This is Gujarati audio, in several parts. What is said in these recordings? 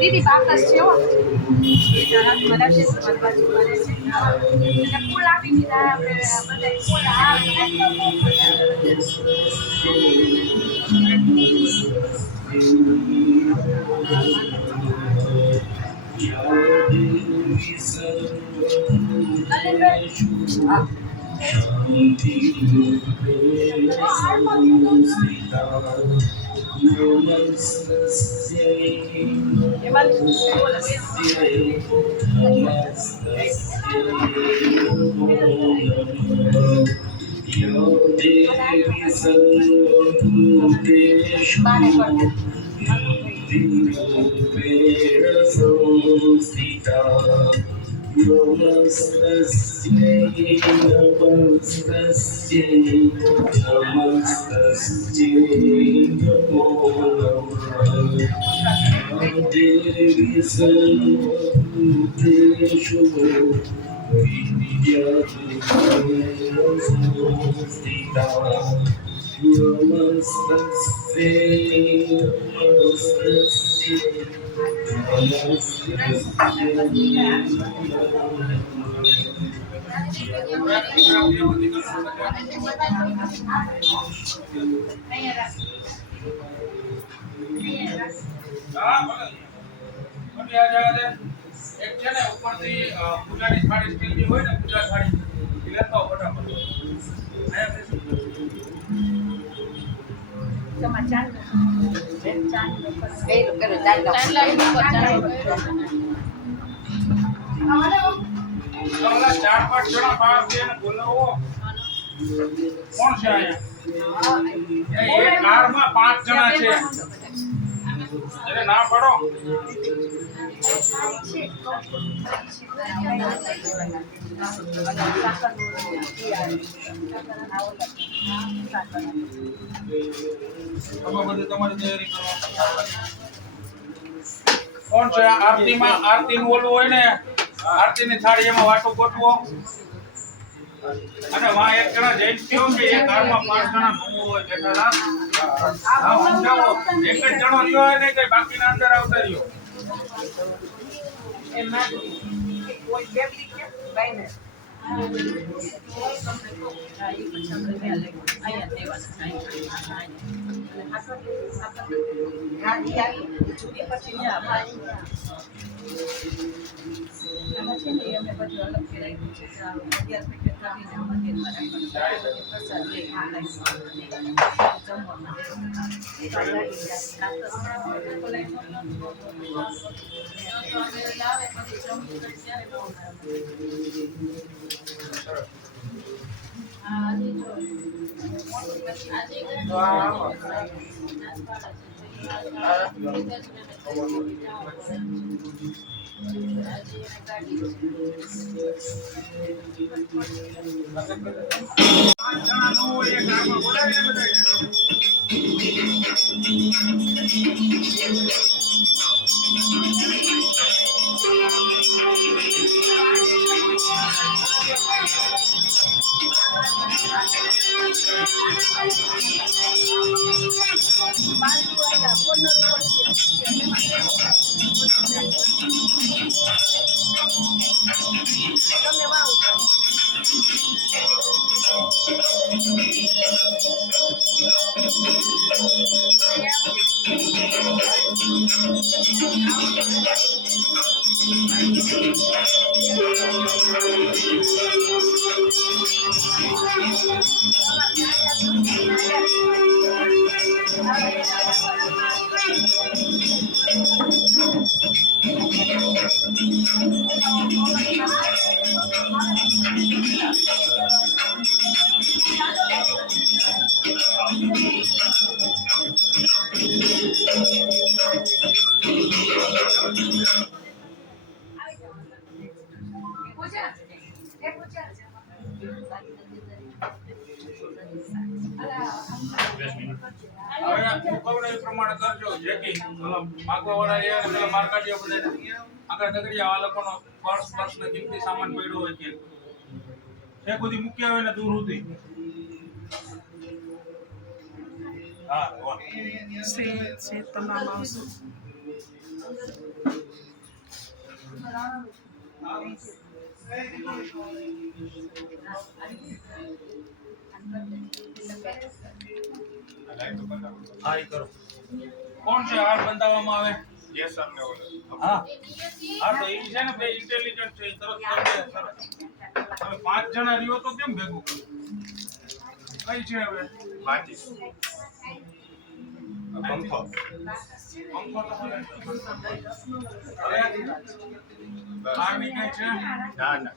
दीदी बाकस છે હો મને ફૂલ આપી દીધા આપણે બધા એક છે ને ઉપરથી પૂજાની થાળી સ્ટીલની હોય ને પૂજા થાળી એ લેતા હો ફટાફટ સમાચાર ચાર પાંચ જણા બહાર છે ને બોલાવો કોણ છે અહીંયા એક કારમાં 5 જણા છે અરે ના પડો તમારી તૈયારી કરો કોણ છે આરતીમાં આરતી નું ઓલું હોય ને આરતીની થાળી એમાં વાટો ગોઠવો અને વાં એક જણા જઈને કહો કે એક હારમાં 5 જણા ભૂમો હોય બેઠેલા. હા સમજાવો. એક જ જણો રહ્યો હોય ને કે બાકીના અંદર આવતા રહ્યો. એમાં કોઈ ફેમિલી કે બાઈને પ્રમાણે કરજો જેથી માગવાવાળા એ અને પેલા માર્કેટિયા બધા આગળ તગડિયા આ લોકોનો પર્સ ને કિંમતી સામાન પડ્યો હોય કે એ બધી મૂક્યા હોય ને દૂર સુધી. હા સે તમામ આવશે. હા ઈ કરો. કોણ છે હાર બંધાવવામાં આવે? યસર ને ઓલો. હા હા તો ઈ છે ને બે ઇન્ટેલિજન્ટ છે તરત તમે 5 જણા રહ્યો તો કેમ ભેગું કઈ છે હવે માચીસ પંખો પંખો તો આ બી કઈ છે ના ના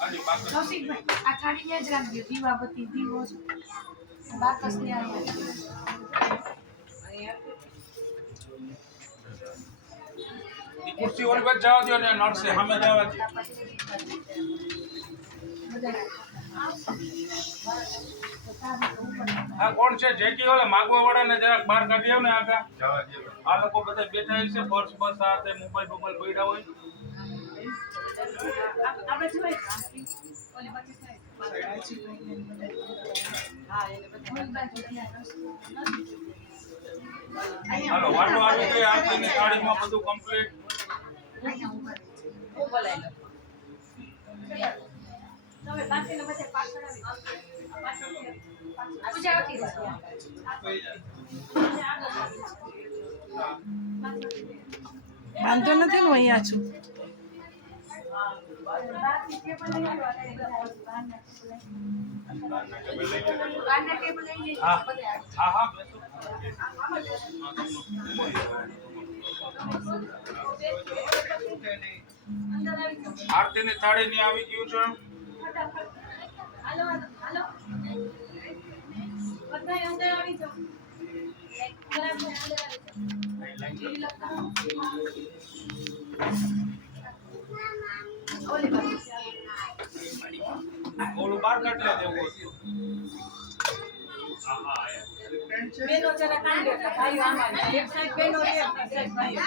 આની બાકસ કૌશિકભાઈ આ થાળી ને જ રાખજો દીવાબત્તી દીવો છે બાકસ ને ઈ કુર્સી ઓલી બાજુ જવા દો ને નડશે સામે જવા દો. આ કોણ છે જેટી ઓલા માગવા વાળાને જરાક બહાર કાઢી આવ ને આગા. જવા દે આ લોકો બધા બેઠા છે પર્સ બસ આ તે મોબાઈલ પડ્યા હોય. આપણે જોઈએ ઓલી બાજુ હાલો વાટો આવી ગઈ આરતીની થાળીમાં બધું કમ્પ્લીટ. તમે બાકીને બધે પાછળ આવી પૂજા વખતે વાંધો નથી ને અહીંયા છું. હા હા હા બેસો. આરતીની થાળી ની આવી ગયું છે. હાલો હાલો બધા અંદર આવી જાઓ બરાબર અંદર આવી જાઓ ઓલી બાજુ ઓલું બાર કાઢી લે દેવું. બેનો જરા કાંઈ બેઠા, ભાઈઓ આમાં ને. એક સાઈડ બેનો છે, એક સાઈડ ભાઈઓ.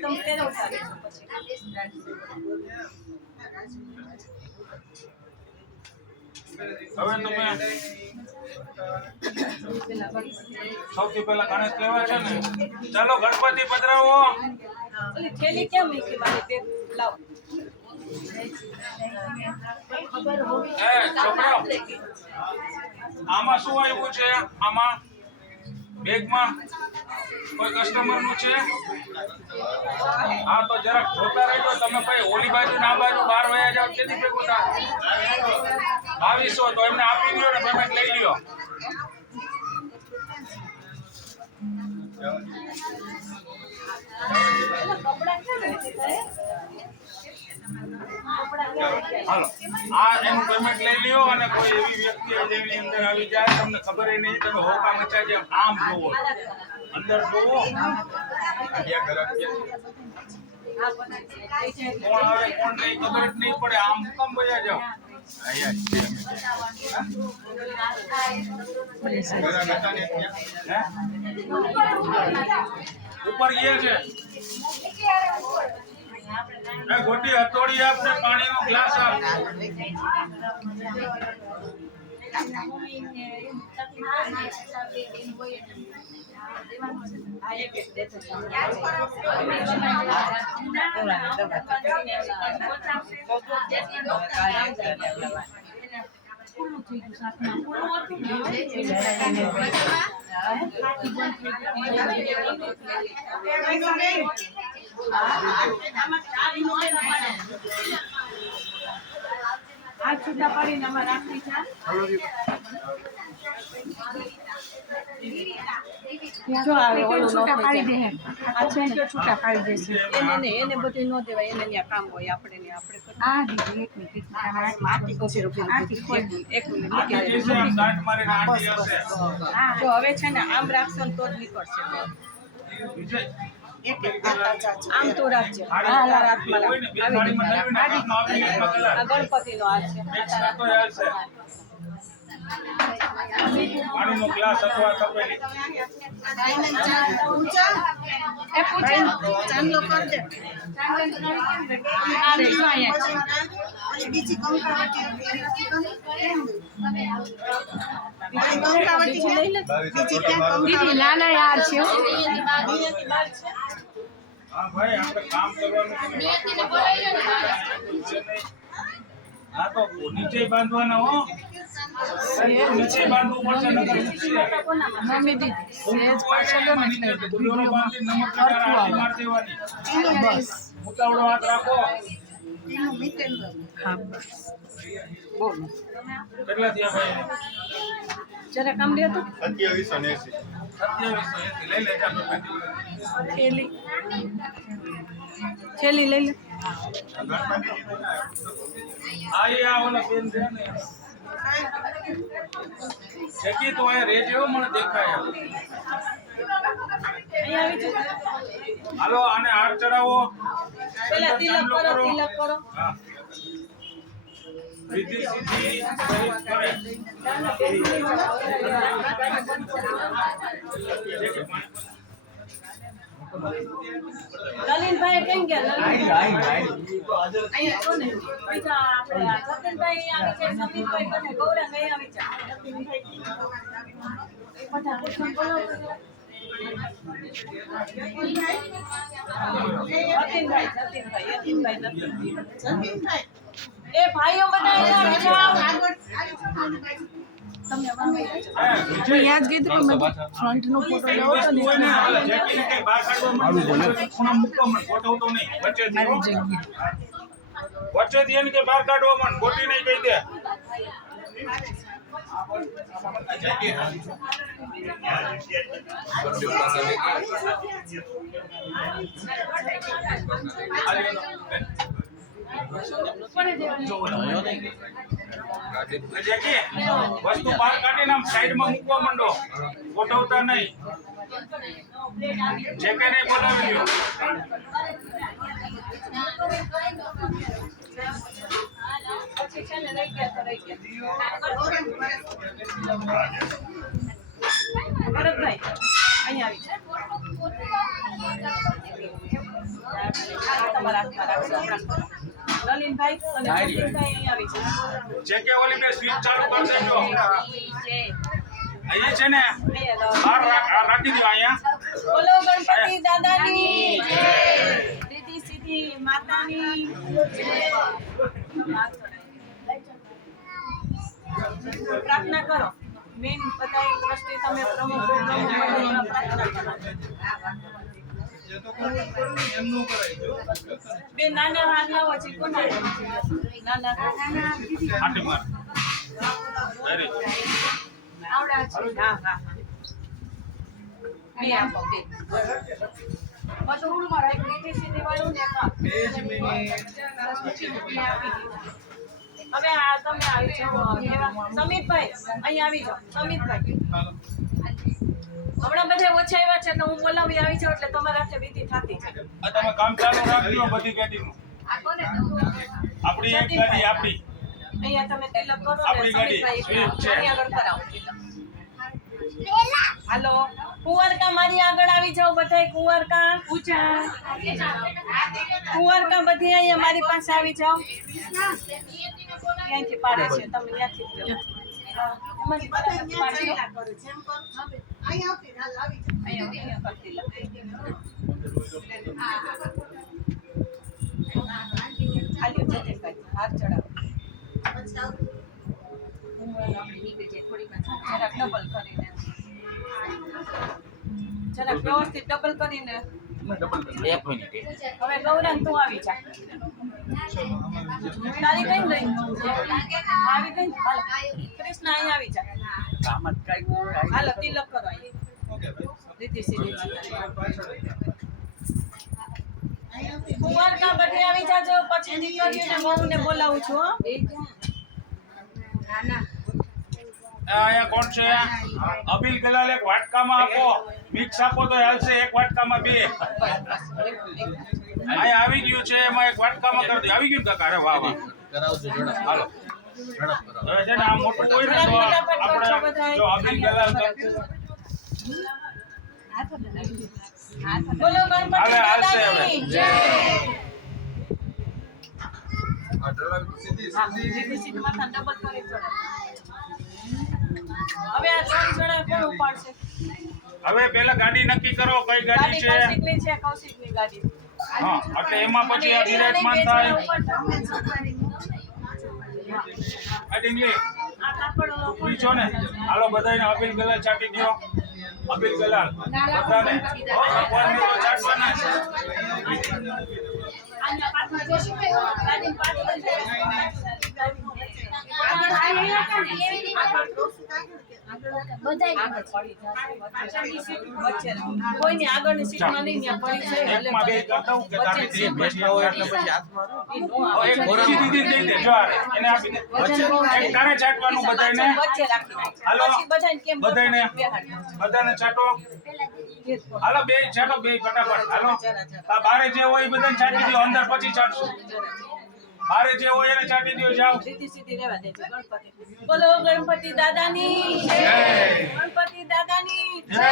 તમે ફેરવતા રહેશો પછી. હવે તમે સૌથી પહેલા ગણેશ લેવા છે ને, ચાલો ગણપતિ પધરાવો. ઓલી થેલી કેમ મૂકી મારી બેગ લાવો. એ છોકરાઓ, આમાં શું આવ્યું છે? આમાં બેગમાં કોઈ કસ્ટમર નું છે? હા તો જરાક જોતા રહેજો. તમે ભાઈ ઓલી બાજુ ના બાજુ બહાર વયા જાવ, કેથી ભેગું થાય? 2200 તો એમને આપી દો ને, પેમેન્ટ લઈ લ્યો. હાલો, આ એનું પેમેન્ટ લઈ લ્યો. અને કોઈ એવી વ્યક્તિ જેની અંદર આવી જાય, તમને ખબર નહીં, તમે હોકા મચા જેમ આમ જોવો, અંદર જોવો કોણ આવે કોણ નહીં ખબર જ નહીં પડે. આમ હુકમ વયા જાવ. હે? ઉપર ગયા છે. એ ગોટી હથોડી આપને, પાણીનો ગ્લાસ આપ. આ છૂટા પાડીને આમાં રાખી છે. જો આવે ઓલું છૂટા પાડી દે. આ છે ને છૂટા પાડી દેશે. એને બધું ન દેવાય. એને ત્યાં કામ હોય, આપણે ને આપણે આ દીદી એક મિનિટ આટી એક મિનિટ મૂકી આંટી જે છે આમ ગાંઠ મારીને આંટી હશે. જો હવે છે ને આમ રાખશો ને તો જ નીકળશે. વિજય, આમ તો રાખજો. થાળી હા તારા હાથમાં કોઈ ને બે લાવ. થાળીમાં નવીને હાથમાં આપીને એકમાં કલર. આ ગણપતિનો હાથ છે. મિક્સ કરતો હાલશે. પાણીનો ગ્લાસ અથવા તપેલી. એ પૂછે ચાંદલો કર દે. આ રે જો અહીંયા છે. ઓલી બીજી કંકાવટી હતી એનાથી કેમ ઓલી કંકાવટી છે? લઈ લે. બીજી ક્યાં દીદી લાલા યાર છે હો. હા ભાઈ, આપણે કામ કરવાનું છે. હા તો નીચે બાંધવાના હો. નીચે બાંધવું પડશે, નકર ઉતરી જાય. મમ્મી દીદી સેજ પડશે ને એટલે દોરો બાંધીને નમક લગાડી આટી મારી દેવાની. બસ. ઉતાવળો હાથ રાખો. એનું મીઠેલું. હા બસ. બોલો. કેટલા થયા ભાઈ? જરા કામ લે તો 2780. 2780 લઈ લેજા પેમેન્ટ. થેલી થેલી લઈ લે. આ ઓલા બેન છે ને, શેકી તો આ રેજો મને દેખાય. અહીંયા આવી જાઓ. હાલો, આને હાર ચડાવો. પેલા તિલક કરો, તિલક કરો. હા. રીતિ સીધી સહિત કરે. લલિનભાઈ કેમ ગયા? લલિનભાઈ અહીંયા છો ને. બીજા આપણે જતીનભાઈ આવી છે, સમીરભાઈ કને ગૌરાભાઈ આવી છે. બધા કુસુમ બોલો. જતીનભાઈ નથી. એ ભાઈઓ બધા અહીંયા આવી જાઓ. તમને વાંધો હું યાદ કીધું કે મેં ફ્રન્ટ નો ફોટો લેવો તો ને કોઈ ના હાલે. જેટલી રીતે બહાર કાઢવામાં ખૂણા મૂકવા મને ગોઠવતો નહીં. વચ્ચેથી મારી હો. જગ્યા. વચ્ચેથી એને કે બહાર કાઢવા મને ગોટી નહીં કહી દે. જેકી, વસ્તુ બહાર કાઢીને આમ સાઈડમાં મૂકવા માંડો. ગોઠવતા નહીં. જેકે નહીં બોલાવી લ્યો. પછી છે ને રહી ગયા તો રહી ગયા. ભરતભાઈ અહીંયા આવી છે તમારા હાથમાં રાખજો હમણાં. લલિનભાઈ અને મોતીનભાઈ અહીંયા આવી છે. જે કે ઓલી બે સ્વિચ ચાલુ કરી દેજો જય. અહીંયા છે ને બહાર રાખી દો અહીંયા. બોલો ગણપતિ દાદાની જય. રીતિ સીધી માતાની જય. પ્રાર્થના કરો. મેન બધા દ્રષ્ટિ તમે પ્રમુખ પ્રાર્થના કરો. બે નાના હાથ લાવો છે કોના નાના આટી માર વેરી આવડા છે હા હા બે આપો બે બધું રૂલમાં રાખ નીચે સીધી વાળું ને કા હવે આ તમે આવી જાઓ સમિતભાઈ અહીં આવી જાઓ સમિતભાઈ હમણાં બધા ઓછા આવ્યા છે તો હું બોલાવી આવી જાઉં એટલે તમારા હાથે વિધિ થતી છે. આ તમે કામ ચાલુ રાખજો બધી ગાડીનું. આપણી એક ગાડી આપણી અહીંયા તમે તિલક કરો ને આપણી ગાડી સમિતભાઈ સ્વીટ છે. મારી આગળ કરાવો તિલક. હાલો કુંવરકા મારી આગળ આવી જાઓ બધાય કુંવરકા પૂજા કુંવરકા બધી અહીંયા મારી પાસે આવી જાઓ. ત્યાંથી પાડે છે તમે ત્યાંથી જ લો. અમારી પાસે પાડજો. અહીંયા કરતી લો. ખાલી જતનભાઈ હાથ ચડાવો. જરાક ડબલ કરીને જરાક વ્યવસ્થિત ડબલ કરીને હવે ગૌરાંગ તું આવી જા. તારી કઈ ગઈ આવી ગઈ હાલો કૃષ્ણ અહીં આવી જા. હાલો તિલક કરો અહીં રીતિ સીધી કુંવરકા બધે આવી જાજો પછી દીકરીઓને વહુને બોલાવું છું હો. અહીંયા કોણ છે અબિલ ગલાલ એક વાટકામાં આપો મિક્સ આપો તો હાલશે એક વાટકામાં બે અહીંયા આવી ગયું છે એમાં એક વાટકામાં કરી દે આવી ગયું કાકા અરે વાહ વાહ હાલો હવે છે ને આ મોટું હોય ને તો આપણે જો અબિલ ગલાલ બોલો ગણપતિ હવે હાલશે દાદાની હવે. જય. સીધી સીધી માથા ડબલ કરી ચડાવો. હવે આ ત્રણ જણા કોણ ઉપાડશે? હવે પેલા ગાડી નક્કી કરો કઈ ગાડી ગાડી છે કૌશિકની છે કૌશિકની ગાડી. હા એટલે એમાં પછી આ વિરાજમાન થાય અડિંગલી આ કાપડ ઈ છો ને હાલો બધાને અબિલ ગલાલ ચાટી દયો અબિલ ગલાલ બધાને ભગવાનને તો ચાટવાના છે આના પાછળ જોશું ગાડી પાછળ કોઈની આગળની સીટમાં નહીં ત્યાં પડી છે એટલે એકમાં બે કરતા હું કે તારી વચ્ચે ત્રીસ પછી ઈ નો ઓ, આવે. એક બીજી દીદી દઈ દે જો આ રે, એને આપી દે એક તારે ચાટવાનું બધાને વચ્ચે રાખી દે. હાલો પછી બધાને કેમ બધાને બેહાડજો. બધાને ચાટો હાલો બે ચાટો બે ફટાફટ હાલો આ બારે જે હોય એ બધાને ચાટી દો અંદર પછી ચાટશું બારે જે હોય એને ચાટી દો જાઓ સીધી સીધી રહેવા દેજો ગણપતિ. બોલો ગણપતિ દાદાની જય. જય. ગણપતિ દાદાની જય.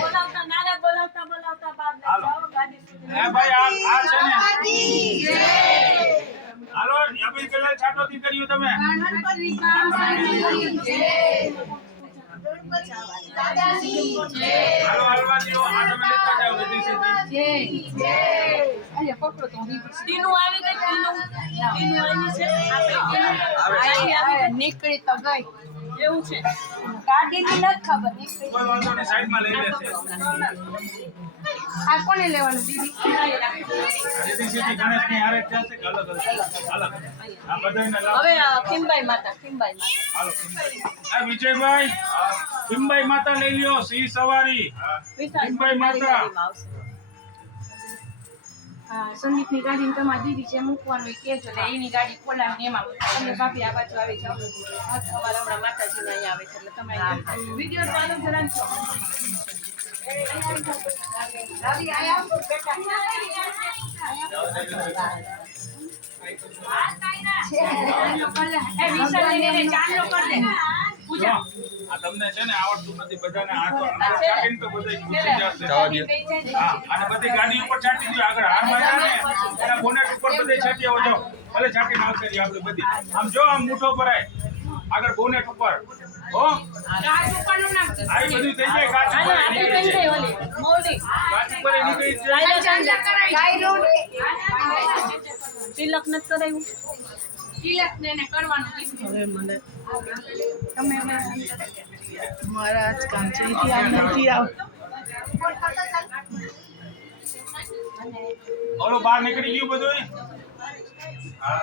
બોલાવતા નાના બોલાવતા બોલાવતા બાદ હાલો. જાઓ ગાડી સુધી. એ ભાઈ આ છે ને જય. હાલો અબિલ ગલાલ ચાટો થી કર્યું તમે હાલો હાલવા દો આ તમે લેતા જાઓ બધી સીધી ટીનું આવી ગઈ ટીનું આવી છે આપણે નીકળી તો ગઈ એવું છે ગાડીની નથી ખબર નીકળી કોઈ વાંધો નહીં સાઈડમાં લઈ લેશે આ કોને લેવાનું દીદી સીધી સીધી ગણેશની હારે જ જશે કે અલગ અલગ આ બધાને લાવો હવે ખીમબાઈ માતા હાલો આ વિજયભાઈ ખીમબાઈ માતા લઈ લ્યો સિંહ સવારી ખીમબાઈ માતા સંદીપની ગાડીને તમારી દીદી છે મૂકવાનું એ કહેજો ને એની ગાડી ખોલાવીને એમાં તમે ભાભી આ બાજુ આવી જાઓ અમારા હમણાં માતાજીને અહીંયા આવે છે એટલે તમે વિડીયો ચાલુ કરાવજો એ વિશાલ ને ચાંદલો કરી દે જો આ તમને છે ને આવડતું નથી બધાને હાથ ચાટીને તો બધે ઘૂસી જશે. હા, અને બધી ગાડી ઉપર ચાટી દો આગળ હાર માર્યા ને એના બોનેટ ઉપર બધે છાટી આવો જાઓ. ભલે છાટી ના કરી આપણે બધી. આમ જો આમ મૂઠો ભરાય આગળ બોનેટ ઉપર. હો કાચ ઉપરનું નામ છે. આ બધું થઈ જાય કાચ ઉપર આટલી થઈ ગઈ ઓલી મોવડી કાચ ઉપર નીકળી જાય. તિલક નથી કરાયું તિલક ને એને કરવાનું કીધું. હવે મને તમે હવે મારા જ કામ છે એથી આ નથી આવ ઓલો બહાર નીકળી ગયું બધું. હા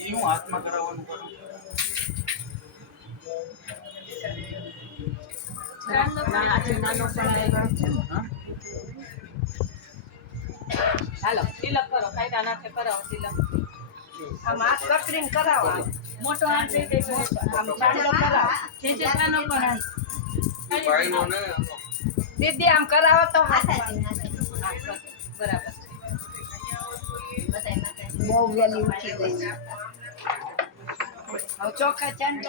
એ હું હાથમાં કરાવવાનું કરું. નાનો હા? હાલો તિલક કરો કાયદા નાખે કરાવો તિલક આમ હાથ પકડીને કરાવો મોટો હાથ દઈ દે આમ ચાંદલો કરાવો જે જે કાનો કરાય. દીદી આમ કરાવો તો બરાબર બહુ વેલી ઉઠી ગઈ હવે ચોખા ચાંદ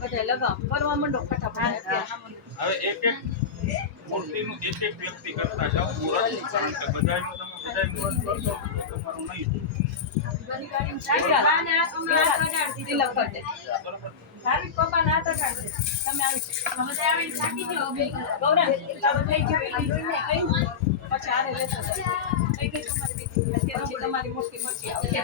બધા લગાવ કરવા માંડો ફટાફટ હવે એક એક મૂર્તિનું એક એક વ્યક્તિ કરતા જાઓ મુહૂર્ત. કારણ કે બધાયનું તમે બધાયનું કરશો તો તમારું નહીં. બાને આ અમે હાથ અડાડી દીધો. તિલક કરી દે બરોબર. ધાર્મિક પપ્પાને હાથ અડાડી દે. તમે આવી જાઓ હવે આવીને છાટી દો બે. ગૌરા તારું થઈ ગયું પછી આરે લેતો જાય. થઈ ગઈ તમારી દીકરી પછી તમારી મોટી મરજી આવશે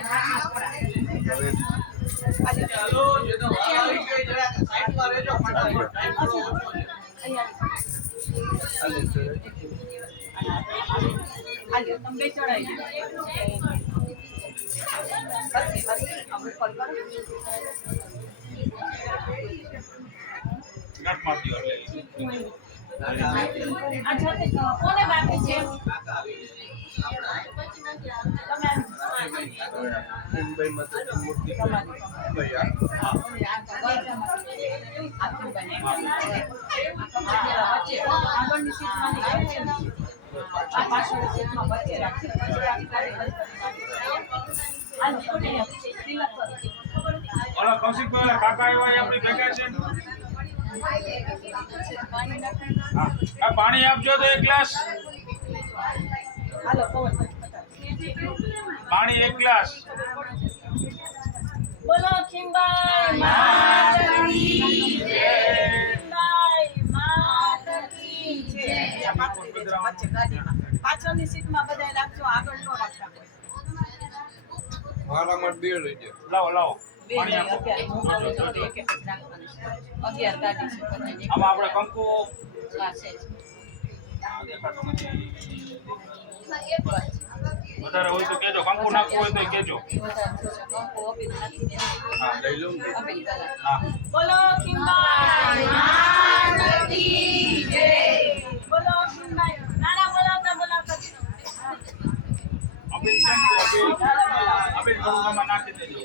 હાલ્યો તમે બે ચડાવી ગાંઠ મારી દો એટલે. આ જાતે કોને બાકી છે તમે આગળની સીટમાં પાછળની સીટમાં વચ્ચે રાખી ઓલા કૌશિકભાઈ ઓલા કાકા આવ્યા એ આપણી ભેગા છે. હા, આ પાણી આપજો તો એક ગ્લાસ. હાલો પવન પાણી એક ગ્લાસ. બોલો ખીમબાઈ માતની જય ખીમબાઈ માતની જય વચ્ચે ગાડીમાં પાછળની સીટમાં બધાય રાખજો આગળ નો રાખતા લાવો લાવો બે પાણી નહીં, આપો. અત્યારે મોકલો તો એક એક જ રાખવાની છે. 11 ગાડી છે બધાય એક આમાં આપણે કંકુ ક્લાસ છે દેખાતો નથી. બસ વધારે હોય તો કેજો. કંકુ નાખવું હોય તો કેજો. વધારે જોજો કંકુ અબીલ નાખી દે હા લઈ લઉં. અબીલ કલર હા બોલો ખીમબાઈ માતની જય બોલો ખીમબાઈ નાના બોલાવતા બોલાવતા અબીલ કેમ છે? અબીલ થોડું આમાં નાખી દેજો.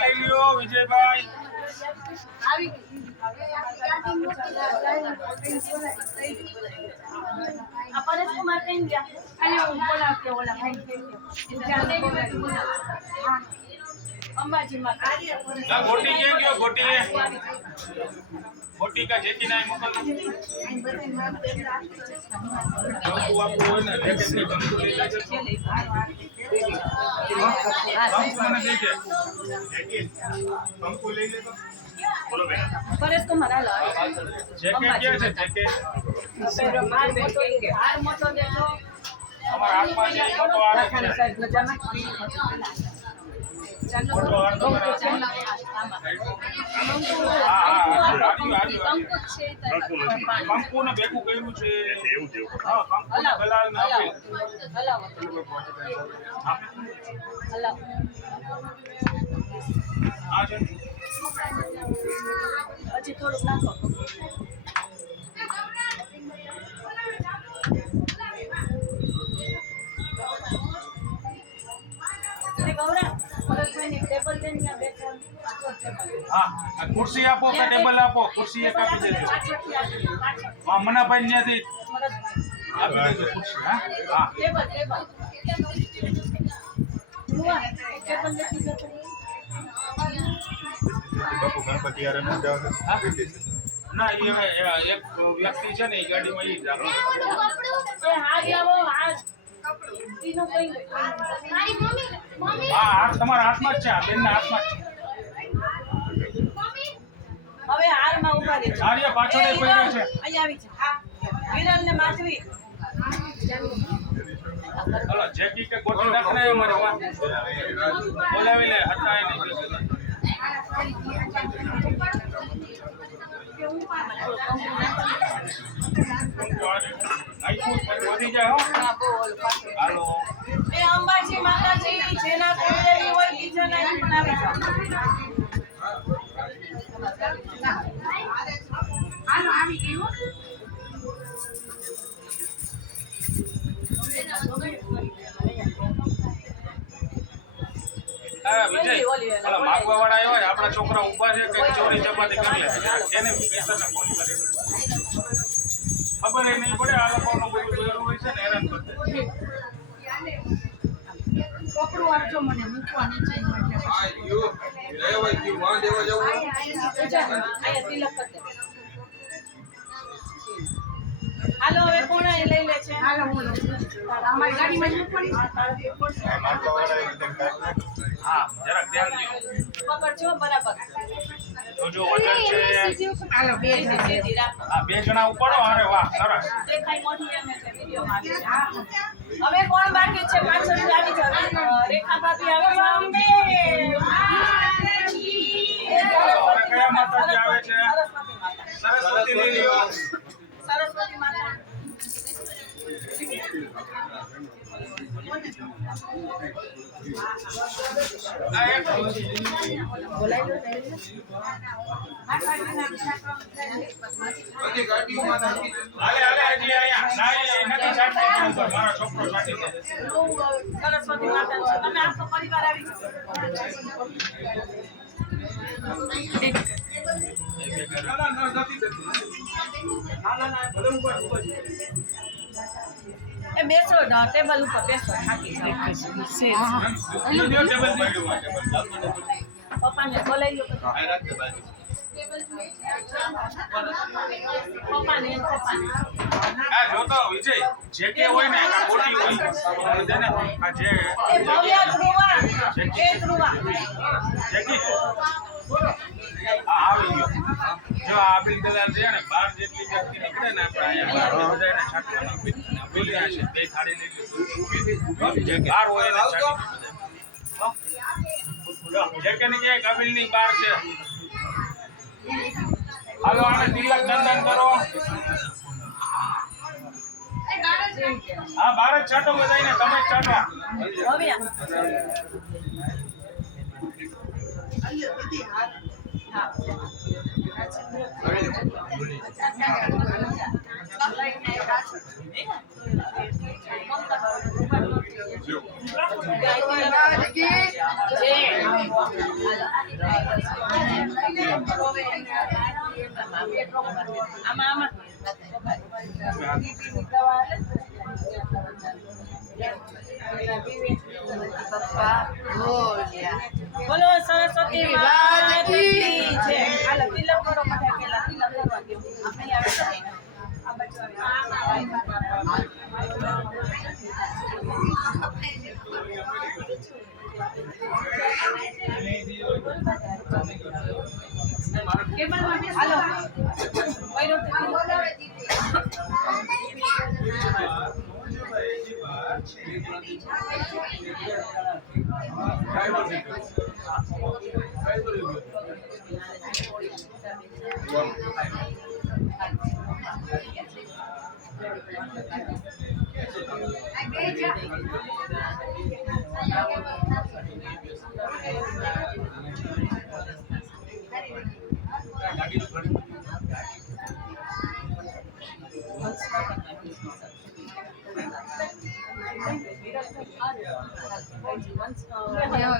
લઈ લ્યો વિજયભાઈ. આ પરેશકુમાર કઈ ગયા અલ્યા હું બોલાવતી ઓલા ભાઈ થઈ ગયો. અંબાજીમાં આ ગોટી ક્યાં ગયો? ગોટી ગોટી કા જેથી ના મોકલ. કંકુ આપવું હોય ને પેકેટની કંકુ લઈ લેજો. કંકુ મને દેજે. કંકુ લઈ લેજો. બોલો બેન. પરેશકુમાર હાલો જેકેટ ક્યાં છે? જેકેટ હાર મોટો દેજો અમારા હાથમાં છે એ મોટો હાર જ છે. સાહેબ મજામાં ચાલો મોટો હાર તો બરાબર છે. આમાં હા હા આવ્યું આવ્યું. કંકુ છે કંકુ ને ભેગું કર્યું છે. હા કંકુ ને ગલાલ ને આપેલ. હલાવો હા હલાવો આ છે. હજી થોડુંક નાખો ગૌરા પરેશભાઈની ટેબલ લઈને ત્યાં બેઠા હા આ ખુરશી આપો કે ટેબલ આપો? ખુરશી એક આપી દેજો. હા મનાભાઈ ત્યાંથી આપી દેજો ખુરશી. હા હા ટેબલ બાપુ ગણપતિ યારે નથી આવતા ના એ એક વ્યક્તિ છે ને એ ગાડીમાં ઈ જ રાખે. હા હાર તમારા હાથમાં જ છે, આ બેનના હાથમાં જ છે. હવે હારમાં ઉભા રહેજો. આર્ય પાછળ એ પડ્યો છે. અહીંયા આવી જા. વિરલ ને માધવી. હલો જેકી કે ગોઠવી રાખને અમારે બોલાવી લે હતા એ નહીં. વધી જાય હો. હાલો એ અંબાજી માતાજી જેના કુળદેવી હોય બીજાના પણ આવી જાઓ. હાલો આવી ગયું. હા વિજય ઓલા માગવા વાળા આવ્યા હોય, આપણા છોકરા ઊભા છે કે ચોરી ચપાતી કરી લે એને પેશન્ટને ફોન કરી ખબર નહીં પડે. આ લોકોનું બધું જોયેલું હોય છે ને હેરાન કરતા. કપડું આપજો મને મૂકવા નીચે અહીંયા તિલક કરી દે. હાલો હવે કોણ અહીં લઈ લે છે? હાલો બોલો અમારી ગાડીમાં જ મૂકવાની હા જરાક ધ્યાન દો. પકડજો બરાબર. જોજો વજન છે. હાલો બે સીધી રાખો. આ બે જણા ઉપાડો. અરે વાહ સરસ. દેખાય મોઢું એમ એટલે વિડીયોમાં આવી છે. હવે કોણ બાકી છે? પાછળ આવી જાઓ. રેખા ભાભી આવી જાઓ. હવે કયા માતાજી આવે છે? સરસ્વતી માતા. સરસ્વતી લઈ લ્યો. સરસ્વતી માતા. આ એક હાલે હાલે હજી અહીંયા ના એ નથી છાંટતી ઉપર. મારો છોકરો છાંટી દે. સરસ્વતી માતા છે. તમે આખો પરિવાર આવી જાઓ. એ બેસો ટેબલ ઉપર બેસો. થાકી જાઓ. પપ્પાને બોલાવી લો. પપ્પાને આ જોતો વિજય જે કે હોય ને આ ખોટી હોય તેને આ જે એ ભવ્ય ધ્રુવા. એ ધ્રુવા. જેકી આ આવી ગયો. જો આ બિલ દલાલ છે ને બાર જેટલી વ્યક્તિ નીકળે ને આપણે અહીંયા બધાને છાંટવાના બિલ આ છે બે થાળી લઈ લીધું જે બાર હોય ને છાંટી જે કે ને કે કબિલ ની બાર છે. હાલો આને તિલક દંડન કરો. હા બાર જ છાંટો બધાને. તમે જ છાંટો. ભવ્ય. હા. આમાં બોલો સરસ્વતી માતા કી જય. હાલો તિલક કરો. બધા પેલા તિલક કરવા દો. અહીં આવી જાઓ. આ બાજુ હાલો વૈરો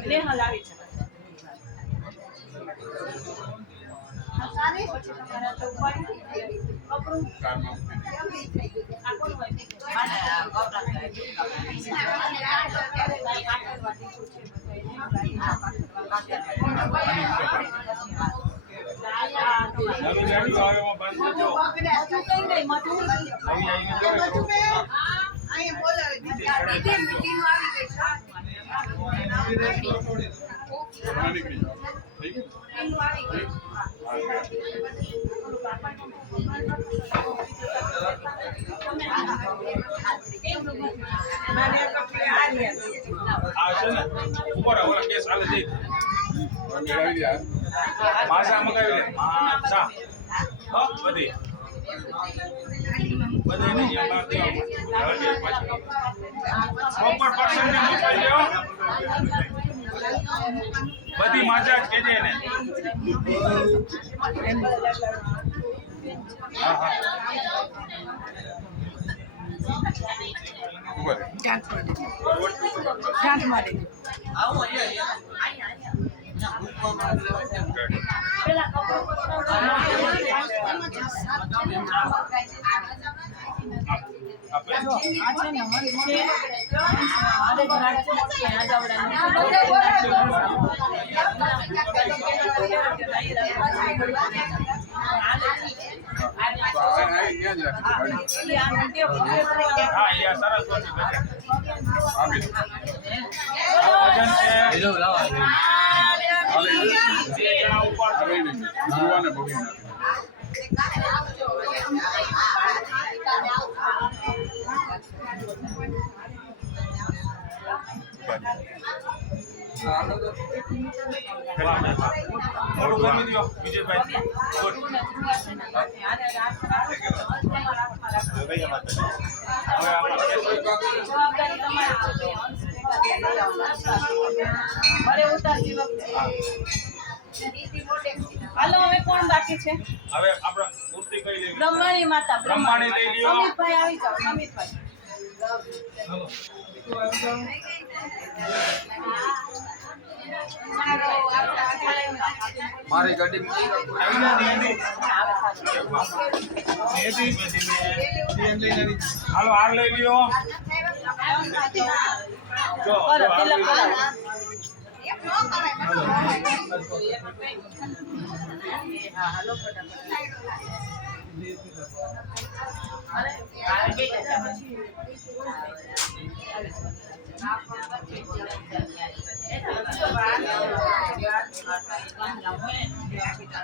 નેહલ આવી છે. પછી તમારા તો ઉપાડી કપડું આ કોણ હોય? નવી ગાડીઓ આવે એમાં પાછું જો નવી આવીને જો આ છે ને ઉપર ઓલા કેસ હાલે છે માસા મગાવી લે માસા બધી બધી ને બહાર દેવા પ્રોપર પર્સન ને મોકલી દેવો બધી માજા જ કેજે ને હા હા ગાંઠ મારી આપે આ છે ને અમારી છે આડે ઘરાક છે મોટી આડાવડાની હા યા સરસ વસ્તુ છે આપી વજન છે બે જણા ઉપર જોવાને બગીના મોટું ગમી દો વિજયભાઈ ગુડ હવે હાલો હવે કોણ બાકી છે હવે આપણે મૂર્તિ કઈ લેવી બ્રહ્માણી માતા બ્રહ્માણી લઈ લ્યો સમીરભાઈ આવી જાઓ સમીરભાઈ મારી ગાડી હાલો હાર લઈ લ્યો જો કરો તિલક કરો. હા હાલો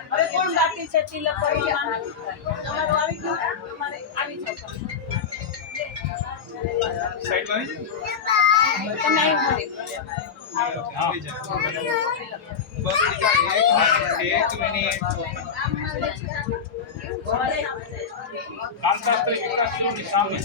હવે કોણ બાકી છે તિલક કરવામાં તમારું આવી ગયું તમારે આવી જાવ સાઈડ માં તમે આવી કાંતાસ્ત્રી વિકાસની સામે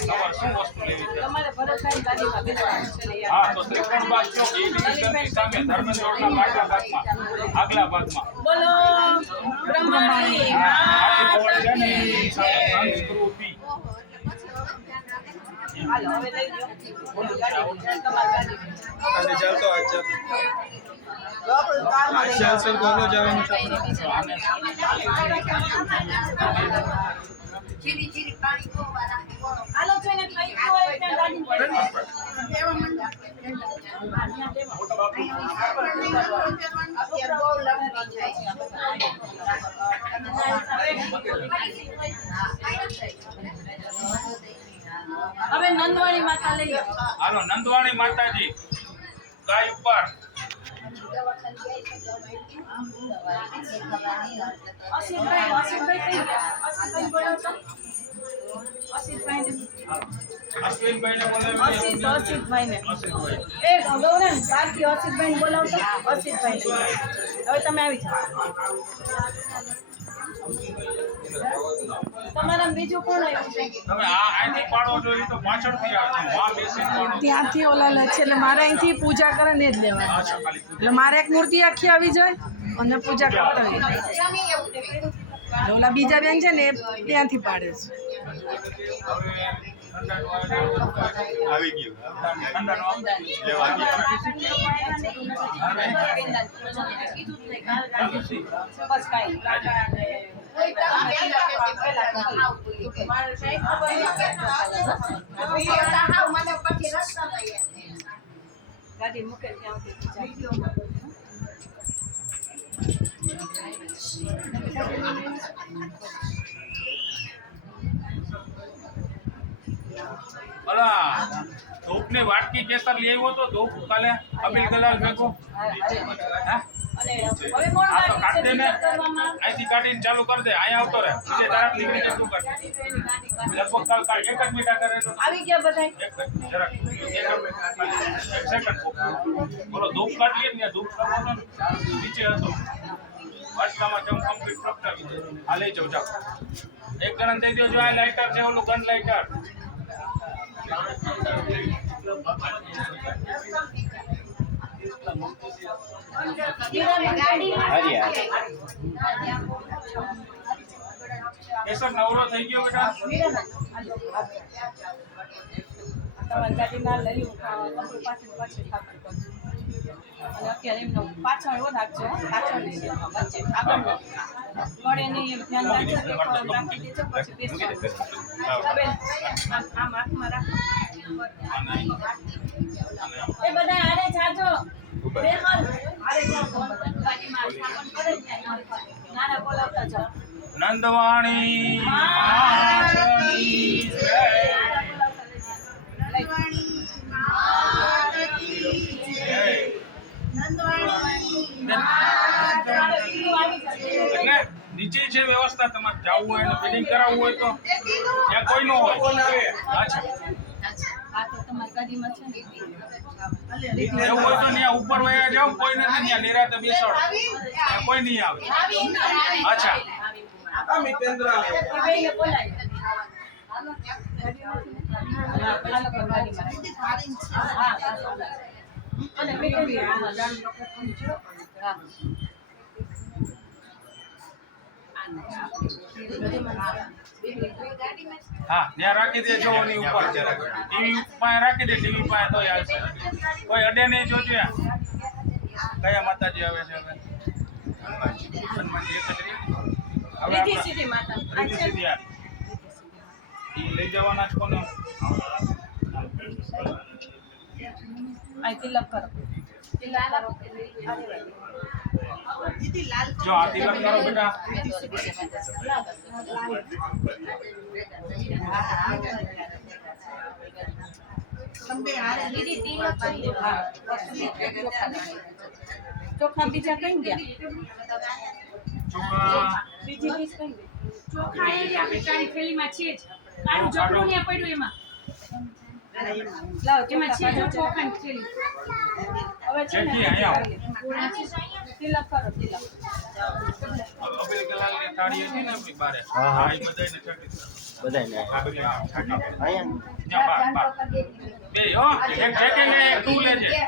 તમારે શું વસ્તુ લેવી છે તમારે ભરતભાઈ ગાડીમાં બેસવાનું છે લઈ હા તો ત્રિકોણ બાગ છો એ ડિવિઝનની સામે ધર્મેન્દ્રના પાછલા ભાગમાં આગલા ભાગમાં બોલો બ્રહ્માણી આ બોર્ડ છે ને માતા એ સામે સંસ્કૃતિ હાલો હવે લઈ લો બોલો ગાડી તમારી ગાડી અને ચાલતો આચાર સર બોલો જવાનું છે હાલો છે ને કઈ કોઈ ત્યાં ગાડી હવે નંદવાણી માતા લઈ લો હાલો નંદવાણી માતાજી ગાય ઉપર અસિતભાઈ કઈ ગયા અસિતભાઈ બોલો તો અસિતભાઈ અશ્વિનભાઈને બોલાવી અસિતભાઈ ને અશ્વિનભાઈ એ ગૌરવ બાકી અસિતભાઈ બોલાવતો અસિતભાઈ હવે તમે આવી જાઓ તમારા બીજું કોણ આવ્યું છે તમે આ અહીંથી પાડો જોઈએ તો પાછળથી આવે માં બેસીને પાડો ત્યાંથી ઓલા લે છે એટલે મારે અહીંથી પૂજા કરે ને જ લેવાની અચ્છા ખાલી એટલે મારે એક મૂર્તિ આખી આવી જાય અને પૂજા કરતા હોય એટલે ઓલા બીજા બેન છે ને એ ત્યાંથી પાડે છે આવી ગયું ઠંડાનું લેવા ગયા બસ કાંઈ મારે કઈ ખબર નથી. ગાડી મૂકે ત્યાં સુધી અલા ધૂપની વાટકી કેસર લઈ આવ્યો તો ધૂપ કાલે અબીલ ગલાલ ભેગો હા અને હવે કોણ આ તો કાઢ દે ને કરવામાં અહીંથી કાઢીને ચાલુ કરી દે અહીંયા આવતો રહે બીજે તારા નીકળી જતું કર લગભગ કાલ એક જ મીઠા કરે તો આવી ગયા બધા. એક જરાક એક સેકન્ડ બોલો ધૂપ કાઢીએ ને ધૂપ કરવાનો નીચે હતો વાટકામાં જમ કમ્પ્લીટ પ્રગટાવી દે આ લઈ જાવ જાવ એક ગણ દઈ દો જો આ લાઇટર છે ઓલું ગન લાઇટર કેસર નવરો થઈ ગયો બેટા તમારી ગાડીમાં લઈ કંપની પાછળ પાછળ થાપણ કરજો. અને અત્યારે એમનો પાછળ એવો નાખજો, પાછળ વચ્ચે આગળ મળે નહીં એમ ધ્યાન રાખજો. રાખી દેજો પછી બેસજો. હવે આમ હાથમાં રાખો. એ બધા આરે જાજો. બેમલ આરે જાઓ. ગાડીમાં સ્થાપન કરે ને નાના બોલાવતા જાઓ. નંદવાણી મહારાણી જય. એટલે નીચે છે વ્યવસ્થા તમારે જવું હોય ને બિલ્ડિંગ કરાવવું હોય તો ત્યાં કોઈ ન હોય અચ્છા આ તો તમારી ગાડીમાં છે ને. એવું હોય તો ત્યાં ઉપર વયા જાવ કોઈ નથી ત્યાં નિરાતે બેસાડો ત્યાં કોઈ નહીં આવે અચ્છા ભાઈને બોલાય. હા ત્યાં રાખી દે જો ઓની ઉપર ટીવી પાસે રાખી દે ટીવી પાસે તો આવશે કોઈ અડે નહીં જોજો કયા માતાજી આવે છે હવે હનુમાનજી એક જ રહી. હવે રીધી આપણે સીધી માતા. રીધી સીધી આ. ઈ લઈ જવાના જ કોને આ તિલક કરો. જો આ તિલક કરો બેટા ચોખા બીજા કઈ ગયા? છોકરા બીજી પીસ કઈ ગઈ? ચોખા એ જ આપણી કાળી થેલીમાં છે જ કાળું જબરું ને પડ્યું એમાં લાવ એમાં છે જો ચોખાની થેલી હવે છે ને જેઠી અહીંયા તિલક કરો તિલક. અબીલ ગલાલની થાળી હતી ને આપણી બારે હા એ બધાયને છાંટી બધાને આ બધી આ છાંટી અહીંયા ત્યાં બાર બે હો એક જેકે ને એક તું લેજે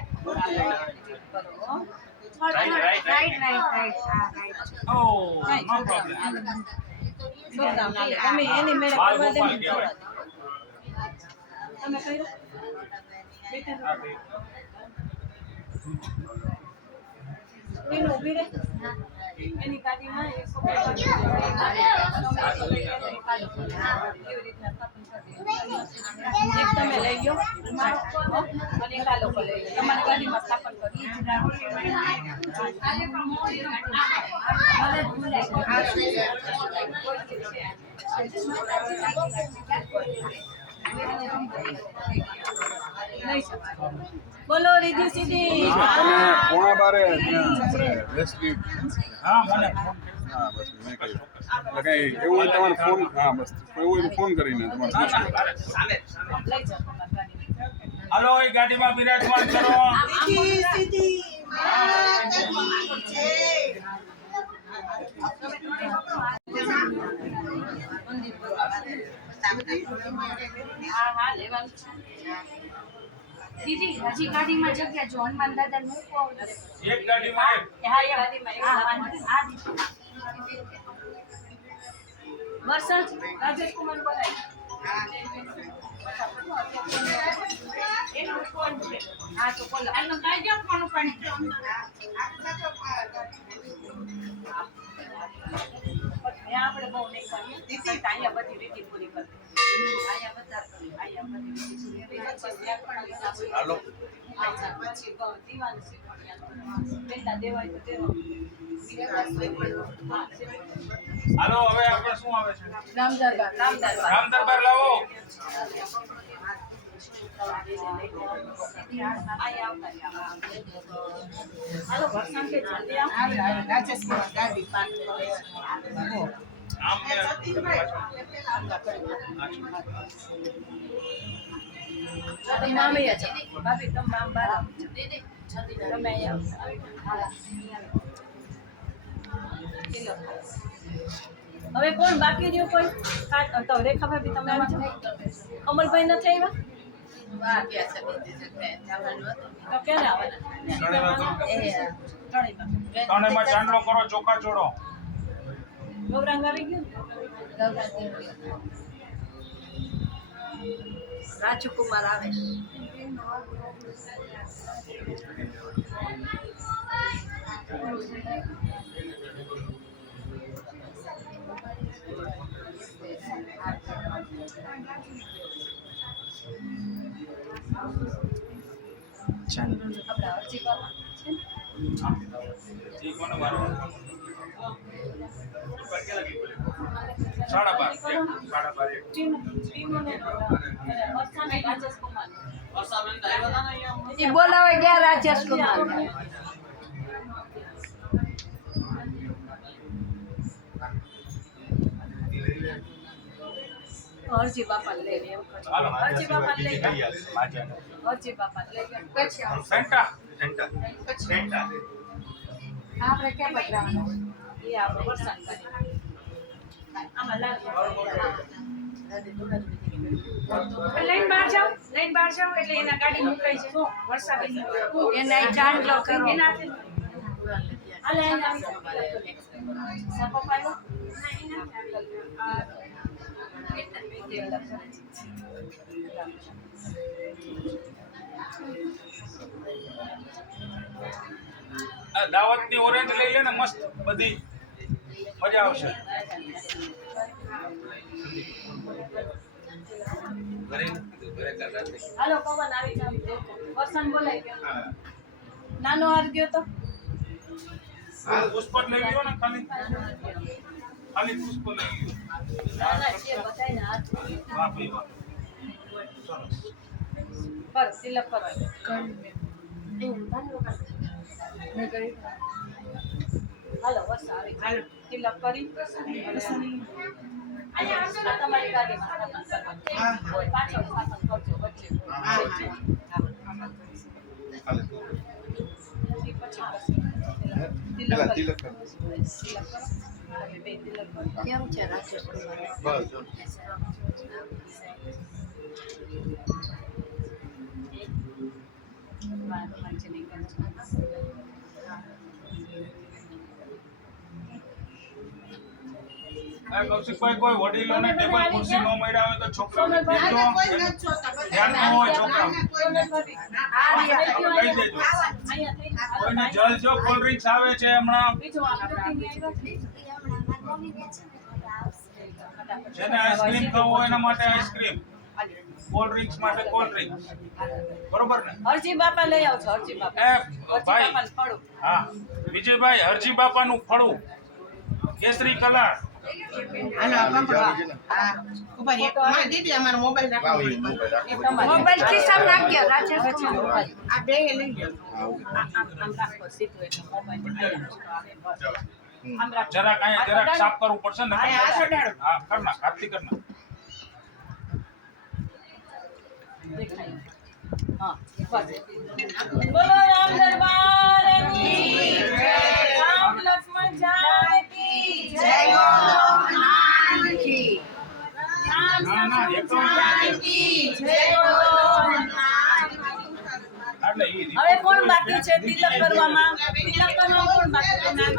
રાઈટ ઓ નો પ્રોબ્લેમ છોકરાઓને આલે. તમે એની મેળે બાલ કરવા દે ગોપાલ ને. કહેવાય તમે કર્યું? બેટા એનું ઊભી રહે. એની ગાડીમાં એક છોકરો એવી રીતના સ્થાપન કરી. એક તમે લઈ લો અને એક આ લોકો લઈ લો. તમારી ગાડીમાં સ્થાપન કરી. લઈ શકો. બોલો રીધી સીધી. પોણા બારે રેસ્ક્યુ હા મને હા બસ મેં કહ્યું એટલે કઈ એવું હોય તમારે ફોન હા બસ એવું હોય તો ફોન કરીને તમારે ના પૂછવું. ના ચાલે લઈ જાઓ તમારી ગાડીમાં. હાલો એ ગાડીમાં બિરાજમાન કરો હા હા લેવાનું છે. દીદી હજી ગાડીમાં જગ્યા જો હનુમાન દાદા મૂકો એક ગાડીમાં એક હા એ ગાડીમાં એક વરસાદ રાજેશ કુમાર બોલાય. એનું ફોન છે. હા તો બોલો. આનો કાઢ્યો કોનું પાણી પણ આપણે બહુ નહીં કરીએ અહીંયા બધી રીતિ પૂરી કરી અહીંયા બધી હાલો પછી દીવાનું શીખવાડ્યા પહેલા દેવાય તો દેવો હાલો હવે આપણે શું આવે છે રામ દરબાર રામ દરબાર લાવો હાલો વરસાદ કે જલ્દી આવો આમ ને ભાભી તમે આમ બહાર આવો. તમે અહીંયા હવે કોણ બાકી રહ્યું કોઈ તો રેખા ભાભી તમે આવી જાઓ. કમલભાઈ નથી આવ્યા તો ક્યારે આવવાના ત્રણેયમાં ચાંદલો કરો ચોખા જોડો ગૌરાંગ આવી ગયું રાજકુમાર આવે આપણા અરજી બાબા છે ને? જી કોને મારો 12:30 ટીમોને વરસાદ રાજેશ કુમાર એ બોલાવે ગયા રાજેશ કુમાર અરજી બાપા લઈ લે એમ કહો. અરજી બાપા લઈ લે અરજી બાપા લઈ લે પછી સેન્ટા આપણે ક્યાં બદલાવાનું એ આપણે વરસાદ કરીએ આમાં લાગે લઈને બહાર જાઓ એટલે એના ગાડી મોકલાઈ છે વરસાદ એના ચાંદલો કરો એના આલે આવી સાપો પાડો દાવતની ઓરેન્જ લઈ લે ને મસ્ત બધી મજા આવશે હાલો પવન આવી જાવ વરસાદ બોલાઈ ગયો નાનો હાર ગયો તો પુષ્પ લઈ ગયો ને ખાલી પુષ્પ લઈ ગયો નાના છે બધાય ના હાથ વાહ ભાઈ વાહ સરસ પર તિલક પર હાલો વરસાદ આવી હાલો તિલક કરી આ તમારી ગાડીમાં પાછળ કરજો વચ્ચે તિલક કરો. કેમ છે રાજેશ કુમાર કૌશિકભાઈ કોઈ વડીલોને ટેબલ ખુરશી ન મળ્યા હોય તો છોકરાઓને ધ્યાન ન હોય છોકરાઓ કહી દેજો કોઈને જલ જો કોલ્ડ ડ્રિંક્સ આવે છે હમણાં બીજું આપણે જેને આઈસ્ક્રીમ ખાવું હોય એના માટે આઈસ્ક્રીમ કોલ્ડ ડ્રિંક્સ માટે કોલ્ડ ડ્રિંક્સ બરોબર ને હરજી બાપા લઈ આવજો હરજી બાપા એ હરજી ભાઈ બાપાને ફળું હા વિજયભાઈ હરજી બાપાનું ફળું કેસરી કલર મોબાઈલ ખિસ્સામાં નાખ્યો રાજેશ કુમાર આમ રાખો સીધું એટલે મોબાઈલ આમ રાખો જરાક સાફ કરવું પડશે ને હા કરના હાથથી કરના દેખાય હા બસ બોલો રામ દરબારની જય રામ લક્ષ્મણ જાય કી જય હનુમાન કી રામ ના એક તો જાય કી જય હનુમાન એટલે ઈ હવે કોણ બાકી છે તિલક કરવામાં તિલક કરવામાં કોણ બાકી છે નામ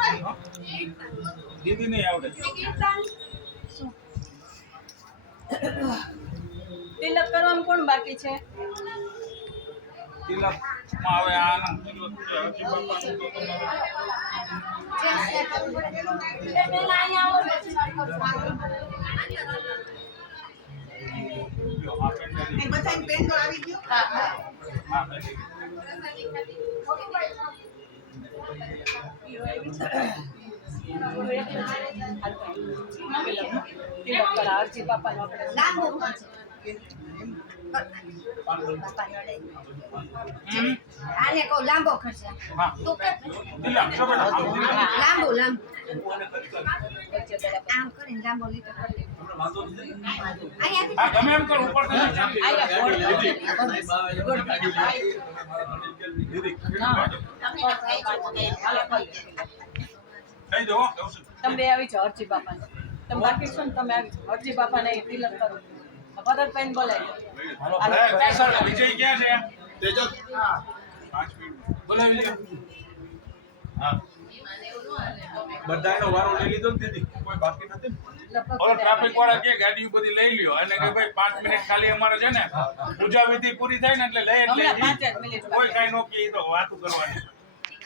દીદી નહીં આવડે તિલક કરવામાં કોણ બાકી છે તિલકમાં હવે આનંદ તિલક છે હરજી બાપાનું તો તમે તિલક કરા અરજી બાપાનો આને કહું લાંબો ખર્ચે હા તું કર તિલક છો બેટા લાંબો આમ કરીને લાંબો લીધો કરી અહીંયા હા ગમે એમ કર ઉપર તમે થઈ જાઓ તમે આવી જાઓ અરજી બાપાને તમે બાકી છો ને તમે આવી જાઓ અરજી બાપાને તિલક કરો ભરતભાઈ બોલાવી વિજય ક્યાં છે તેજસ બોલાવી લે હા બધાનો વારો લઈ લીધો ને દીદી કોઈ બાકી નથી ને? ઓલો ટ્રાફિક વાળા કે ગાડી બધી લઈ લ્યો અને કે ભાઈ 5 મિનિટ ખાલી અમારે છે ને પૂજા વિધિ પૂરી થાય ને એટલે લઈ એટલે હમણાં 5 મિનિટ કોઈ કાઈ નો કે તો વાતું કરવાની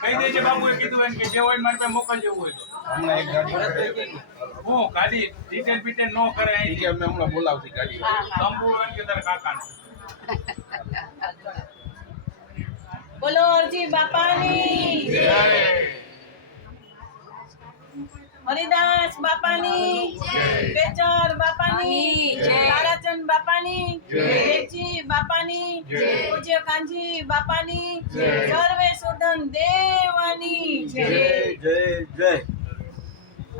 કહી દેજે બાબુએ કીધું એમ કે જે હોય ને મારે પાસે મોકલજો હોય તો હમણાં એક ગાડી હું ગાડી ડિટેન બીટેન નો કરે અહીં બીજી અમે હમણાં બોલાવતી ગાડી કંબુ એમ કે તારા કાકાને બોલો અરજી બાપાની જય હરિદાસ બાપાની પેચર બાપાની તારાચંદ બાપાની દેવજી બાપાની પૂજ્ય કાંજી બાપાની સર્વે સુદન દેવાની જય જય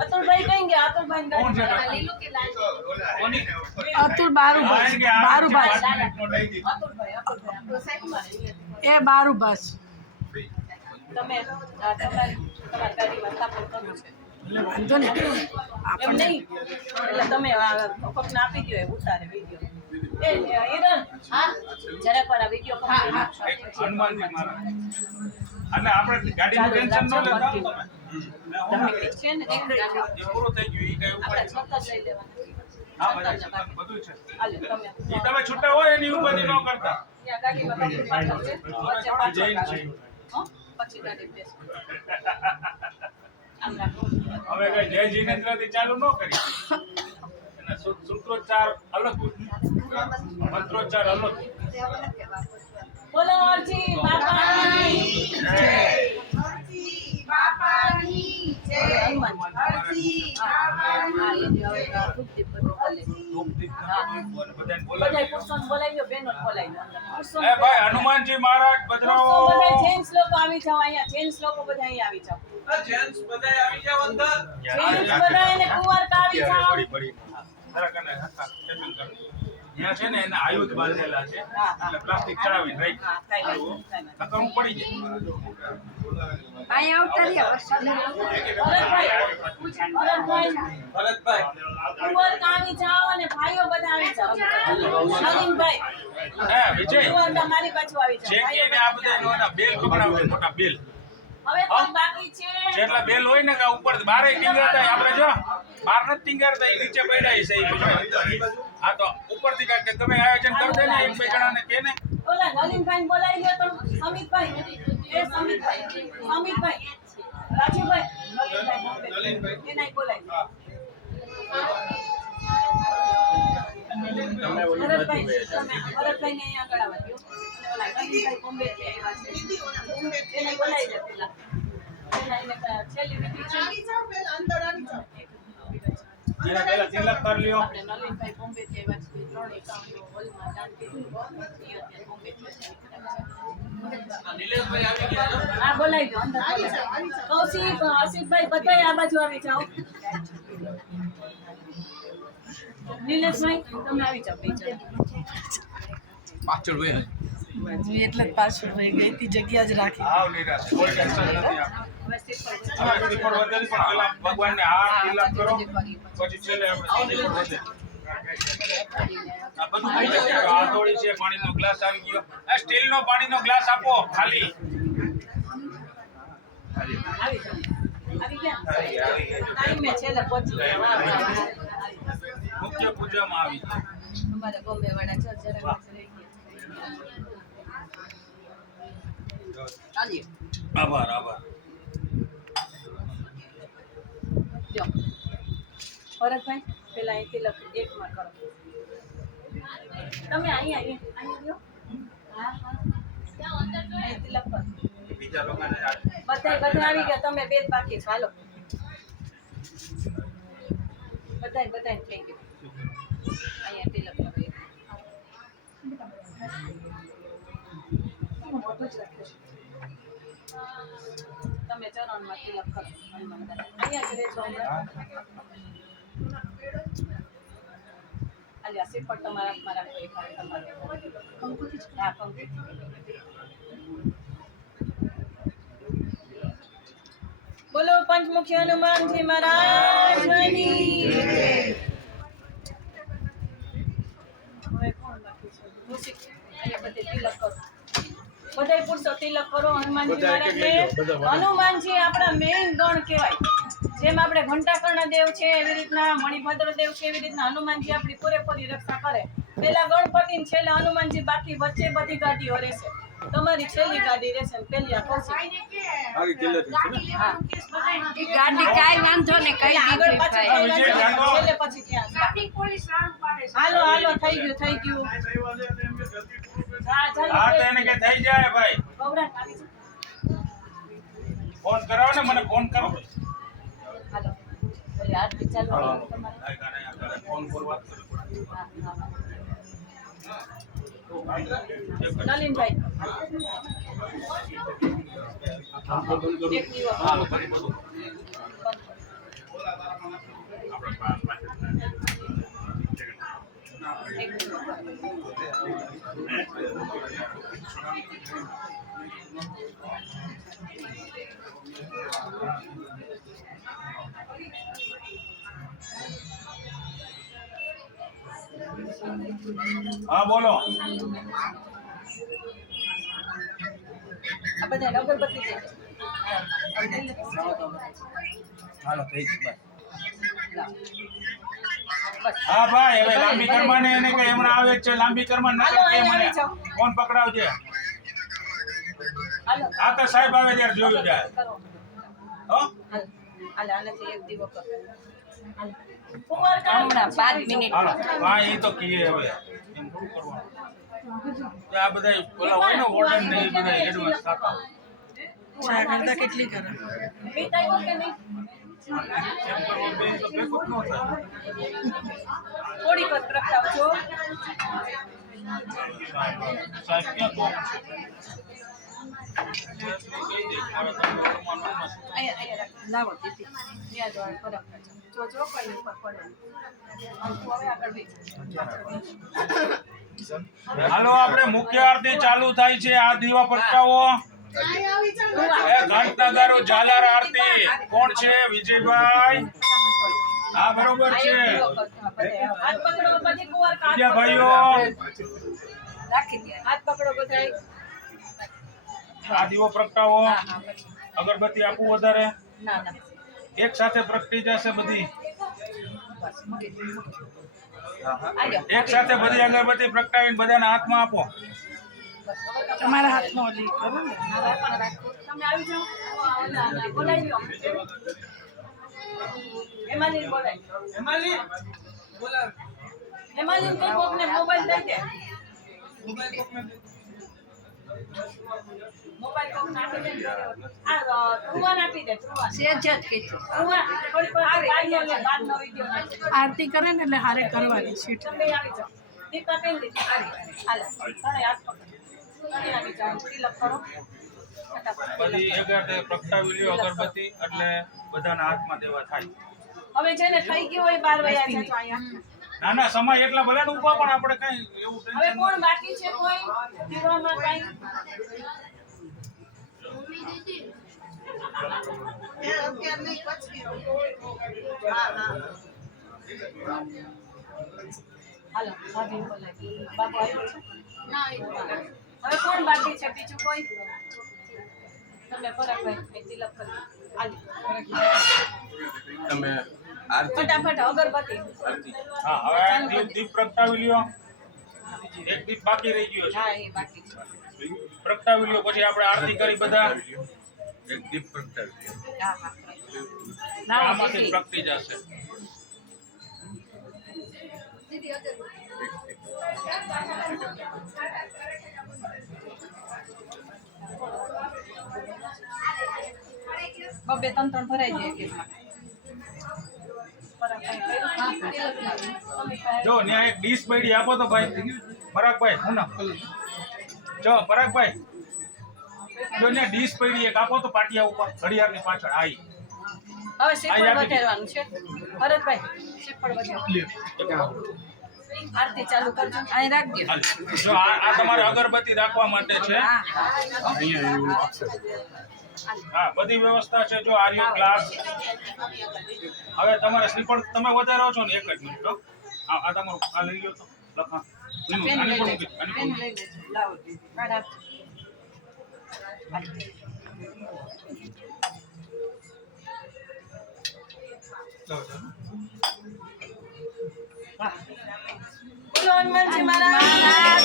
અતુલભાઈ કઈ ગયા અતુલભાઈ કોણ છે કોની અતુલ બારુભાસ બારુભાસ એ બારુભાસ તમે તમારી ગાડીમાં સ્થાપન કરવું છે વાંધો ને એમ નહીં એટલે તમે કોકને આપી દો એ ઉતારે વિડીયો એ હિરણ હા જરાક વાર આ વિડીયો હનુમાનજી મહારાજ અને આપણે ગાડીનું ટેન્શન ન લેતા તમે છે ને એ પૂરું થઈ ગયું ઈ કઈ ઉપર આપણે છત્તર લઈ લેવાના હા બધું છે હાલે તમે ઈ તમે છૂટા હોય એની ઉપાધિ ન કરતા ત્યાં ગાડીમાં પકડી પાછળ છે વચ્ચે પાછળ જૈન છે હો પછી ગાડી બેસો આમ રાખો હવે કઈ જય જીનેન્દ્રથી ચાલુ ન કરી અને સૂત્રોચ્ચાર અલગ મંત્રોચ્ચાર અલગ બોલો અરજી બાપાની બધાય પુરુષોને બોલાવી લો, બહેનોને બોલાવી લો. પુરુષોને એ ભાઈ હનુમાનજી મહારાજ પુરુષો બદરાવો બધાય જેન્ટ્સ લોકો આવી જાઓ અહીંયા, જેન્ટ્સ લોકો બધા અહીંયા આવી જાઓ. જેન્ટ્સ બધાય આવી જાવ અંદર જેન્ટ્સ બધા એને કુંવર આવી જાઓ. જરા કને હતા સેટિંગ કર ત્યાં છે ને એને આયુધ બાંધેલા છે એટલે પ્લાસ્ટિક ચડાવીને રાખ હા, કાંઈ વાંધો નહીં, કાંઈ વાંધો નકર પડી જાય અહીંયા આવતા રહ્યા નહીં. ભરતભાઈ, ભરતભાઈ કુંવર આવી જાઓ અને ભાઈઓ બધા આવી જાઓ. નવીનભાઈ, હે વિજય કુંવરના મારી બાજુ આવી જાઓ. જે કે એને આ બધા એના બેલ પકડાવે મોટા બેલ હવે કોઈ બાકી છે? જેટલા બેલ હોય ને કે ઉપર બારે ટીંગાતા આપણે જો બાર નથી ટીંગારતા એ નીચે પડ્યા છે એ બધા. હા તો ઉપરથી કાંઈક ગમે આયોજન કરી દે ને એક બે જણાને કે ને ઓલા નલિનભાઈ બોલાવી લ્યો તો. સમિતભાઈ, એ સમિતભાઈ, સમિતભાઈ, રાજુભાઈ, નલિનભાઈ, એનાય બોલાવી લ્યો. ભરતભાઈ, તમે ભરતભાઈને અહીંયા આગળ આવવા દ્યો. અને ઓલા નલિનભાઈ બોમ્બેથી આવ્યા છે. એને બોલાવી લે પેલા. એના એને છેલ્લી વિધિ છે. એને પહેલા તિલક કરી લ્યો આપણે નલિનભાઈ બોમ્બેથી આવ્યા છે. 3 એકાઉન્ટનો હોલમાં દાન કર્યું. એ અત્યારે બોમ્બેથી આવ્યા. હા, બોલાવી દો, અંદર બોલાવી દો. કૌશિક, હર્ષિતભાઈ બધાય આ બાજુ આવી જાઓ. નિલેશભાઈ, તમે આવી જાઓ બીજા. પાછળ હોય એટલે જ પાછળ વહી ગઈ તી જગ્યા જ રાખી આવ નિરાશ કોઈ ટેન્શન નથી હવે શ્રીફળ હવે શ્રીફળ વધારી પણ પેલા ભગવાનને હાર તિલક કરો પછી છેલ્લે આપણે શ્રીફળ વધે. આ બધું થઈ જશે. આ થોડી છે પાણીનો ગ્લાસ આવી ગયો આ સ્ટીલનો પાણીનો ગ્લાસ આપો ખાલી આવી જાઓ. આવી ગયા? ટાઈમે છેલ્લે પહોંચી ગયા. મુખ્ય પૂજામાં આવી ગઈ. અમારે બોમ્બે વાળા છો જરાક રહી ગયા. ચાલીએ આભાર આભાર. જો ભરતભાઈ પેલા અહીં તિલક એક માં કરો તમે અહીંયા લ્યો હા અહીં તિલક કરો બીજા લોકોને બધા આવી ગયા તમે બે જ બાકી છો હાલો બધા થઈ ગયું અહીંયા તિલક કરો તમે ચરણમાં તિલક કરો હનુમાન દાદા અહીંયા જ રહેજો અલ્યા શ્રીફળ તમારા હાથમાં રાખો એક હાથ તમારે કંકુથી હા કંકુ બોલો પંચમુખી હનુમાનજી મહારાજની હવે કોણ બાકી છે મૂષિક અહીંયા બધે તિલક કરો બધાય પુરુષો તિલક કરો હનુમાનજી મહારાજને હનુમાનજી આપણા મેઇન ગણ કહેવાય જેમ આપણે ઘંટાકર્ણ દેવ છે એવી રીતના મણિભદ્ર દેવ છે એવી રીતના હનુમાનજી આપણી પૂરેપૂરી રક્ષા કરે પેલા ગણપતિ ને છેલ્લા હનુમાનજી બાકી વચ્ચે બધી ગાડીઓ રહેશે તમારી છેલ્લી ગાડી રહેશે ને પેલી આ કૌશિક ગાડી કાંઈ વાંધો ને કઈ આગળ પાછળ વિજય જાગો. છેલ્લે પછી ક્યાં ટ્રાફિક પોલીસ રાઉન્ડ પાડે છે. હાલો હાલો થઈ ગયું હા ચાલો હા તો એને કે થઈ જાય ભાઈ. ગૌરાંગ આવી જાઓ. ફોન કરાવો ને મને ફોન કરો. હાલો ઓલી આરતી ચાલુ તમારે ફોન પર વાત કરો. નલિનભાઈ એક દીવો હાલો કરી બધું. એક દીવો હા બોલો. આ બધા અગરબત્તી છે હાલો થઈ ગયું બસ. હા ભાઈ હવે લાંબી કરમાને એને કે હમણાં આવે જ છે લાંબી કરમાન ન હાલો, કે મને આવી જાઓ. ફોન પકડાવજે. હાલો આ તો સાહેબ આવે ત્યારે જોયું જાય. કરો હો હાલ હાલ આનાથી એક દીવો કરો હાલ કુંવર કામ હમણાં 5 મિનિટ હાલો હા એ તો કીએ હવે એમ થોડું કરવાનું. આ બધા ઓલા હોય ને ઓર્ડર ને એ બધા એડવાન્સ થતા હોય. ચા કરતા કેટલી કરે પીતા હોય કે નહીં એમ કરવા બે તો ભેગું જ ન થાય. થોડીક જ પ્રગટાવજો સાહેબ ક્યાં તો અહીંયા રાખો. લાવો દીદી ત્યાં જો પ્રગટાવજો જો કોઈ ઉપર પડે આમ તો હવે આગળ વહી હાલો આપણે મુખ્ય આરતી ચાલુ થાય છે. આ દીવા પ્રગટાવો. એ ઘંટનગર ઝાલર આરતી કોણ છે? વિજયભાઈ. હા બરોબર છે. હાથ પકડો બધી કુંવર કાઢ બીજા ભાઈઓ રાખી દે હાથ પકડો બધાય આ દીવો પ્રગટાવો. હા હા પછી અગરબત્તી આપું વધારે ના ના એક સાથે પ્રગટી જશે બધી. બસ મૂકી દે આજો એક સાથે બધી અગરબત્તી પ્રગટાવીને બધાના હાથમાં આપો. બસ હવે તમારા હાથમાં ઓલી કરો ને તમે આવી જાઓ બોલાવી લો હેમાલી બોલાવી હેમાલી કોઈ કોકને મોબાઈલ દઈ દે મોબાઈલ કોક નાખી દે આ ધ્રુવાન આપી દે ધ્રુવાન સેજ જ કીધું ધ્રુવાન થોડી કોઈ બાઈ લે બાદ નો વિડિયો નાખી આરતી કરે ને એટલે હારે કરવાની સીટ તમે આવી જાઓ દીપા પેન દીધી હાલ તમે હાથ પકડો તમે આવી જાઓ તિલક કરો ફટાફટ બધી એક હાથે પ્રગટાવી લ્યો અગરબત્તી એટલે બધાના હાથમાં દેવા થાય. હવે જેને થઈ ગયું હોય 12 વાગ્યા છે તો અહીંયા ના ના સમય એટલા ભલે ને ઉભા પણ આપણે કઈ એવું હવે ટેન્શન કોણ બાકી છે કોઈ દીવામાં કઈ હાલો ભાભી બોલાવી બાપુ આવ્યો છે હવે કોણ બાકી છે બીજું કોઈ તમે પરાગભાઈ તિલક કરી આલી તમે ફટાફટ અગરબત્તી હા હવે દીપ પ્રગટાવી લ્યો. એક દીપ બાકી રહી ગયો છે. હા એ બાકી છે પ્રગટાવી લ્યો, પછી આપણે આરતી કરી બધા એક દીપ પ્રગટાવી. હા હા ના આમાંથી પ્રગટી જશે. બબે ત્રણ ત્રણ ભરાઈ જાય કેસમાં. જો ત્યાં એક ડીશ પડી આપો તો ભાઈ પરાગભાઈ. હું નામ જો પરાગભાઈ, જો ત્યાં ડીશ પડી એક આપો તો પાટિયા ઉપર ઘડિયાળની પાછળ આઈ. હવે શ્રીફળ વધારવાનું છે ભરતભાઈ, શ્રીફળ વધારવાનું. આરતી ચાલુ કરજો, અહીં રાખજો. હાલ. જો આ તમારે અગરબત્તી રાખવા માટે છે. હા હા અહીંયા એવું આપશે. હા, બધી વ્યવસ્થા છે. જો આર્યો ગ્લાસ. હવે તમારે શ્રીફળ તમે વધારો છો ને, એક જ મિનિટ હો. આ તમારું આ લઈ લો તો લખા. પેન આની લઈ પણ લેજો, આની પેન પણ લઈ લેજો. લાવો કાર્ડ આપજો. બોલો હનુમાનજી મહારાજ.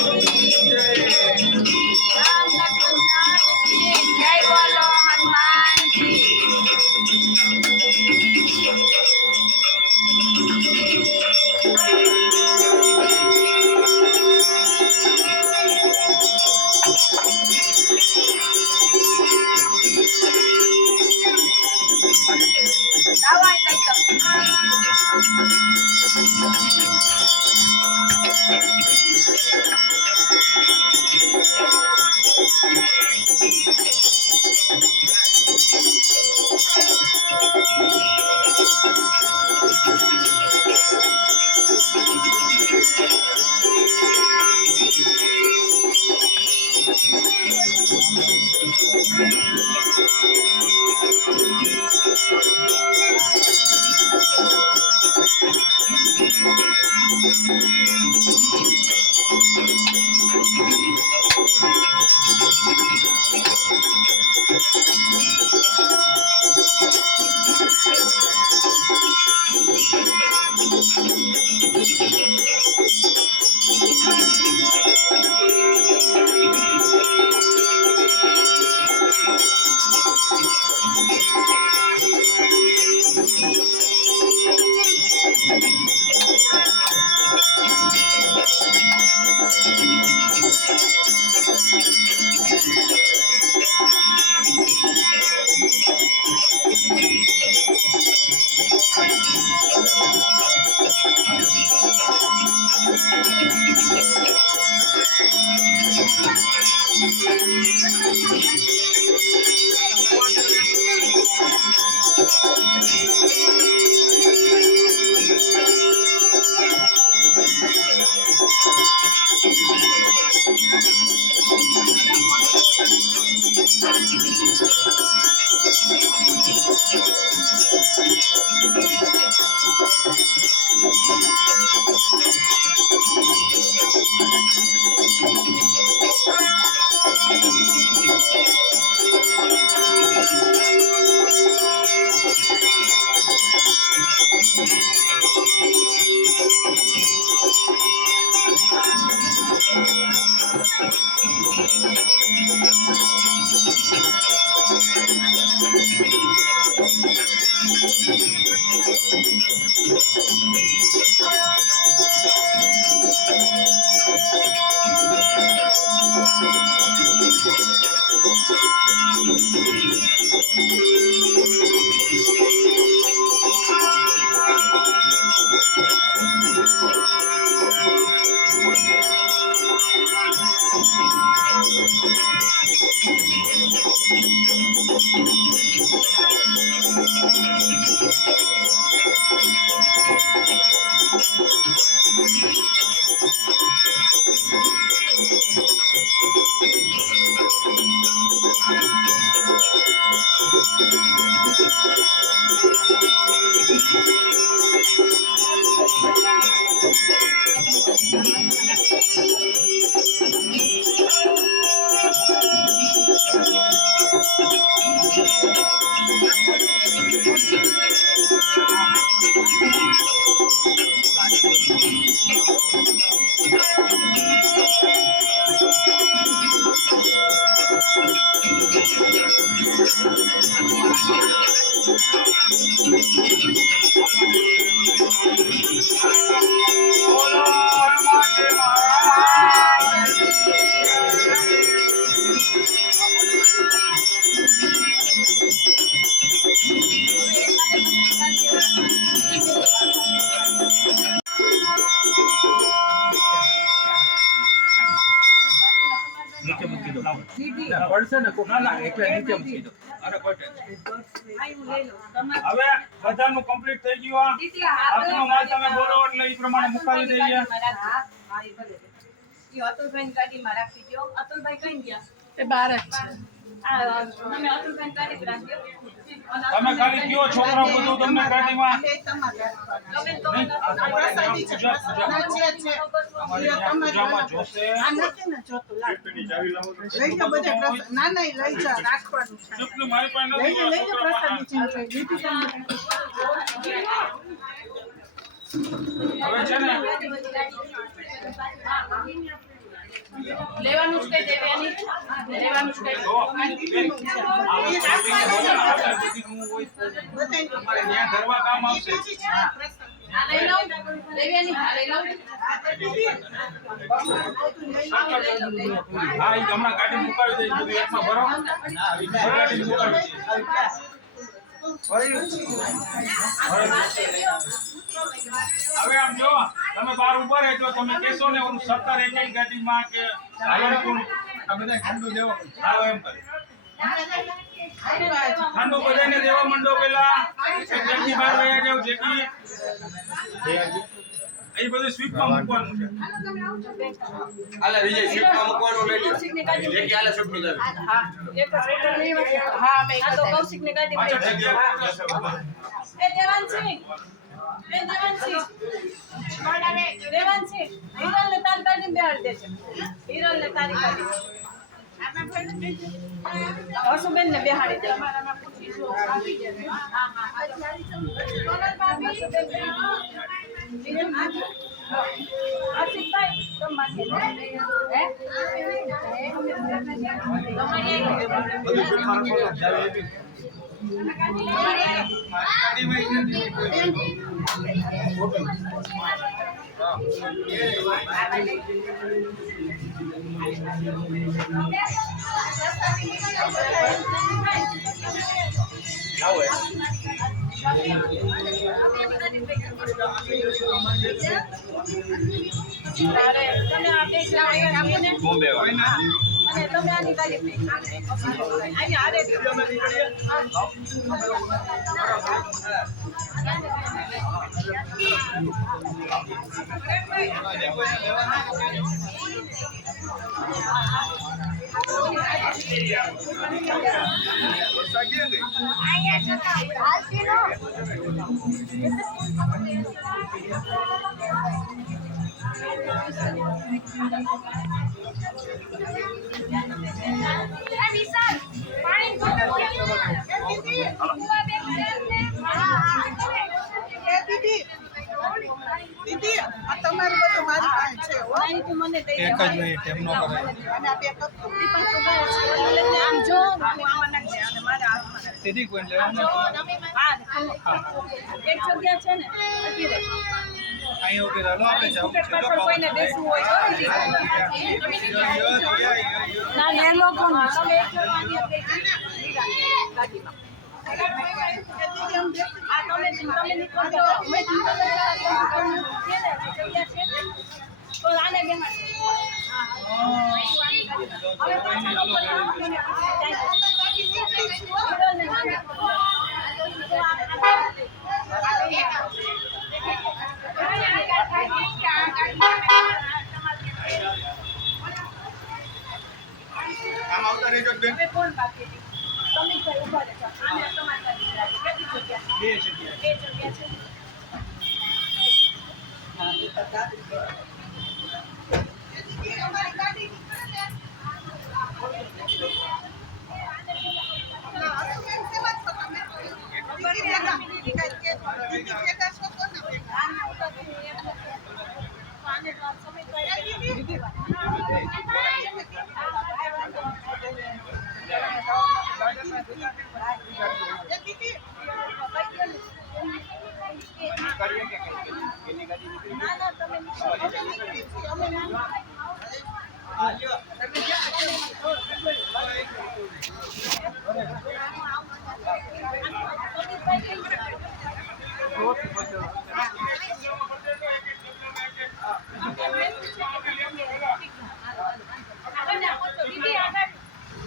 રામ લક્ષ્મણ જાનકી જય બોલો હનુમાનજી. દવાઈ લઈ લો. ના ના એકલા નીચે મૂકી દો. અરે કોઈ ટેન્શન. હવે બધાનું કમ્પ્લીટ થઈ ગયું. આપનો માલ તમે બોલો એટલે એ પ્રમાણે મુકાવી દઈએ. અતુલભાઈ ગાડીમાં રાખી દો. અતુલભાઈ કઈ ગયા? એ બહાર જ છે. તમે અતુલભાઈ ગાડી રાખજો. તમે ખાલી કયો છોકરા બધું તમને ગાડીમાં પૂજામાં જોશે. શિફ્ટનું મારી પાસે નથી. હવે છે ને લેવાનું જ કઈ દેવાની લેવાનું જ કઈ તમારે ત્યાં ઘરમાં કામ આવશે. આ લઈ લઉં દેવાની આ લઈ લઉં હા, એ હમણાં ગાડી મુકાવી દઈશ. બધું એકમાં ભરો. ગાડી મુકાવી હવે આમ જો તમે બહાર ઉભા રહેજો. તમે કહેશો ને ઓલું 17 એક ગાડીમાં કે હાલનપુર બધા ઠંડુ દેવો. હા એમ કરે ઠંડુ બધાને દેવા માંડો. પેલા જેટલી બહાર રહ્યા જાવ જેટલી એ બધું સ્વીટમાં મૂકવાનું છે. હાલે વિજય શિફ્ટમાં મૂકવાનું લઈ લ્યો. જેકી હાલે શિફ્ટ નું હા એક ટ્રેક્ટર લેવા હા મે આ તો કૌશિક ને ગાડી પાછળ લઈ જગ્યા એ દેવાનસિંહ દેવાનસિંહ હિરલ ને તારી ગાડી બેહાડ દે છે. હિરલ ને તારી ગાડી હસુબેન ને બેહાડી દે. અમારામાં પૂછીશું આપી દે. હા હા સોનલ ભાભી આશિષભાઈ તમારે હે તમે આપે આપીને બોમ્બે વાળા અને તમે આની ગાડી આની હારે દીદી આ તમારું બધું મારી પાસે છે હો. નહીં તું મને દઈ દે. એક જ મિનિટ એમ ન કરાય. અને આ બે કપ દીપક તો બસ આમ જો આમાં નાખજે અને મારા હાથમાં નાખજે. દીદી કોઈ લેવાનું હા એક જગ્યા છે ને ઉભી રહે. અહીંયા ઉભી રહો આપણે જાવ સ્કૂટર પર પણ કોઈને બેસવું હોય તો દીદી. ના એ લોકો તમે એક જવાની ગાડીમાં આ તમે નીકળ જાઓ. મેં જગ્યા છે ને તો આને બેહાડ હવે પાછા લોકો આમ આવતા રહેજો બેન. હવે કોણ બાકી છે? તમે ભાઈ ઉભા રહેજો. આને તમારી ગાડી કેટલી જગ્યા? બે જગ્યા છે.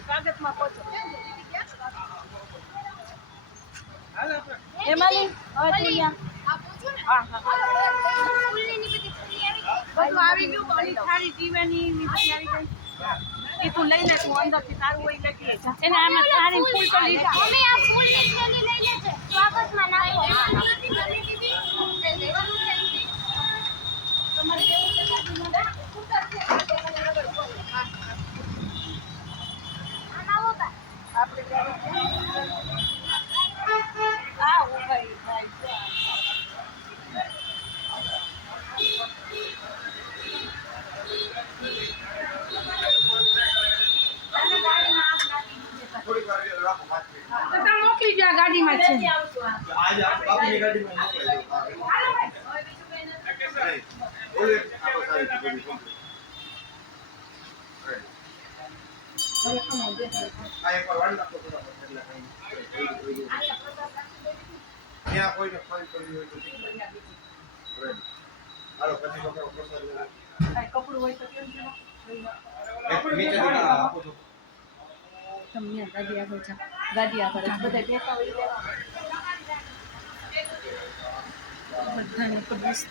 સ્વાગતમાં પહોંચો. એમાંની હવે તું યા હા હા બધું આવી ગયું બની થાળી દીવાની ની બધી આવી ગઈ એ તું લઈ લે તું અંદરથી તારું હોય લઈ લે એને આમાં થાળી ફૂલ તો લીધા મમ્મી આ ફૂલની થેલી લઈ લેજે સ્વાગતમાં નાખો તમારે કેવું છે ગાડીમાં આવો બા આપણે આ ઉભાઈ ભાઈ તો તમે મોકલી દો આ ગાડીમાં છે આજ આપની ગાડીમાં મોકલાઈ દો ઓલે આપો સારી ગાડી આ એક વાર વાળી નાખો ફટાફટ એટલે ત્યાં કોઈને ફોન કરી હોય તો ઠીક છે હાલો પછી છોકરો પ્રસાદ કપડું હોય તો કેમ છે એક નીચે આપો તો તમને ગાડી આગળ જા ગાડી આગળ બધા બેઠા હોય બધાને તો બસ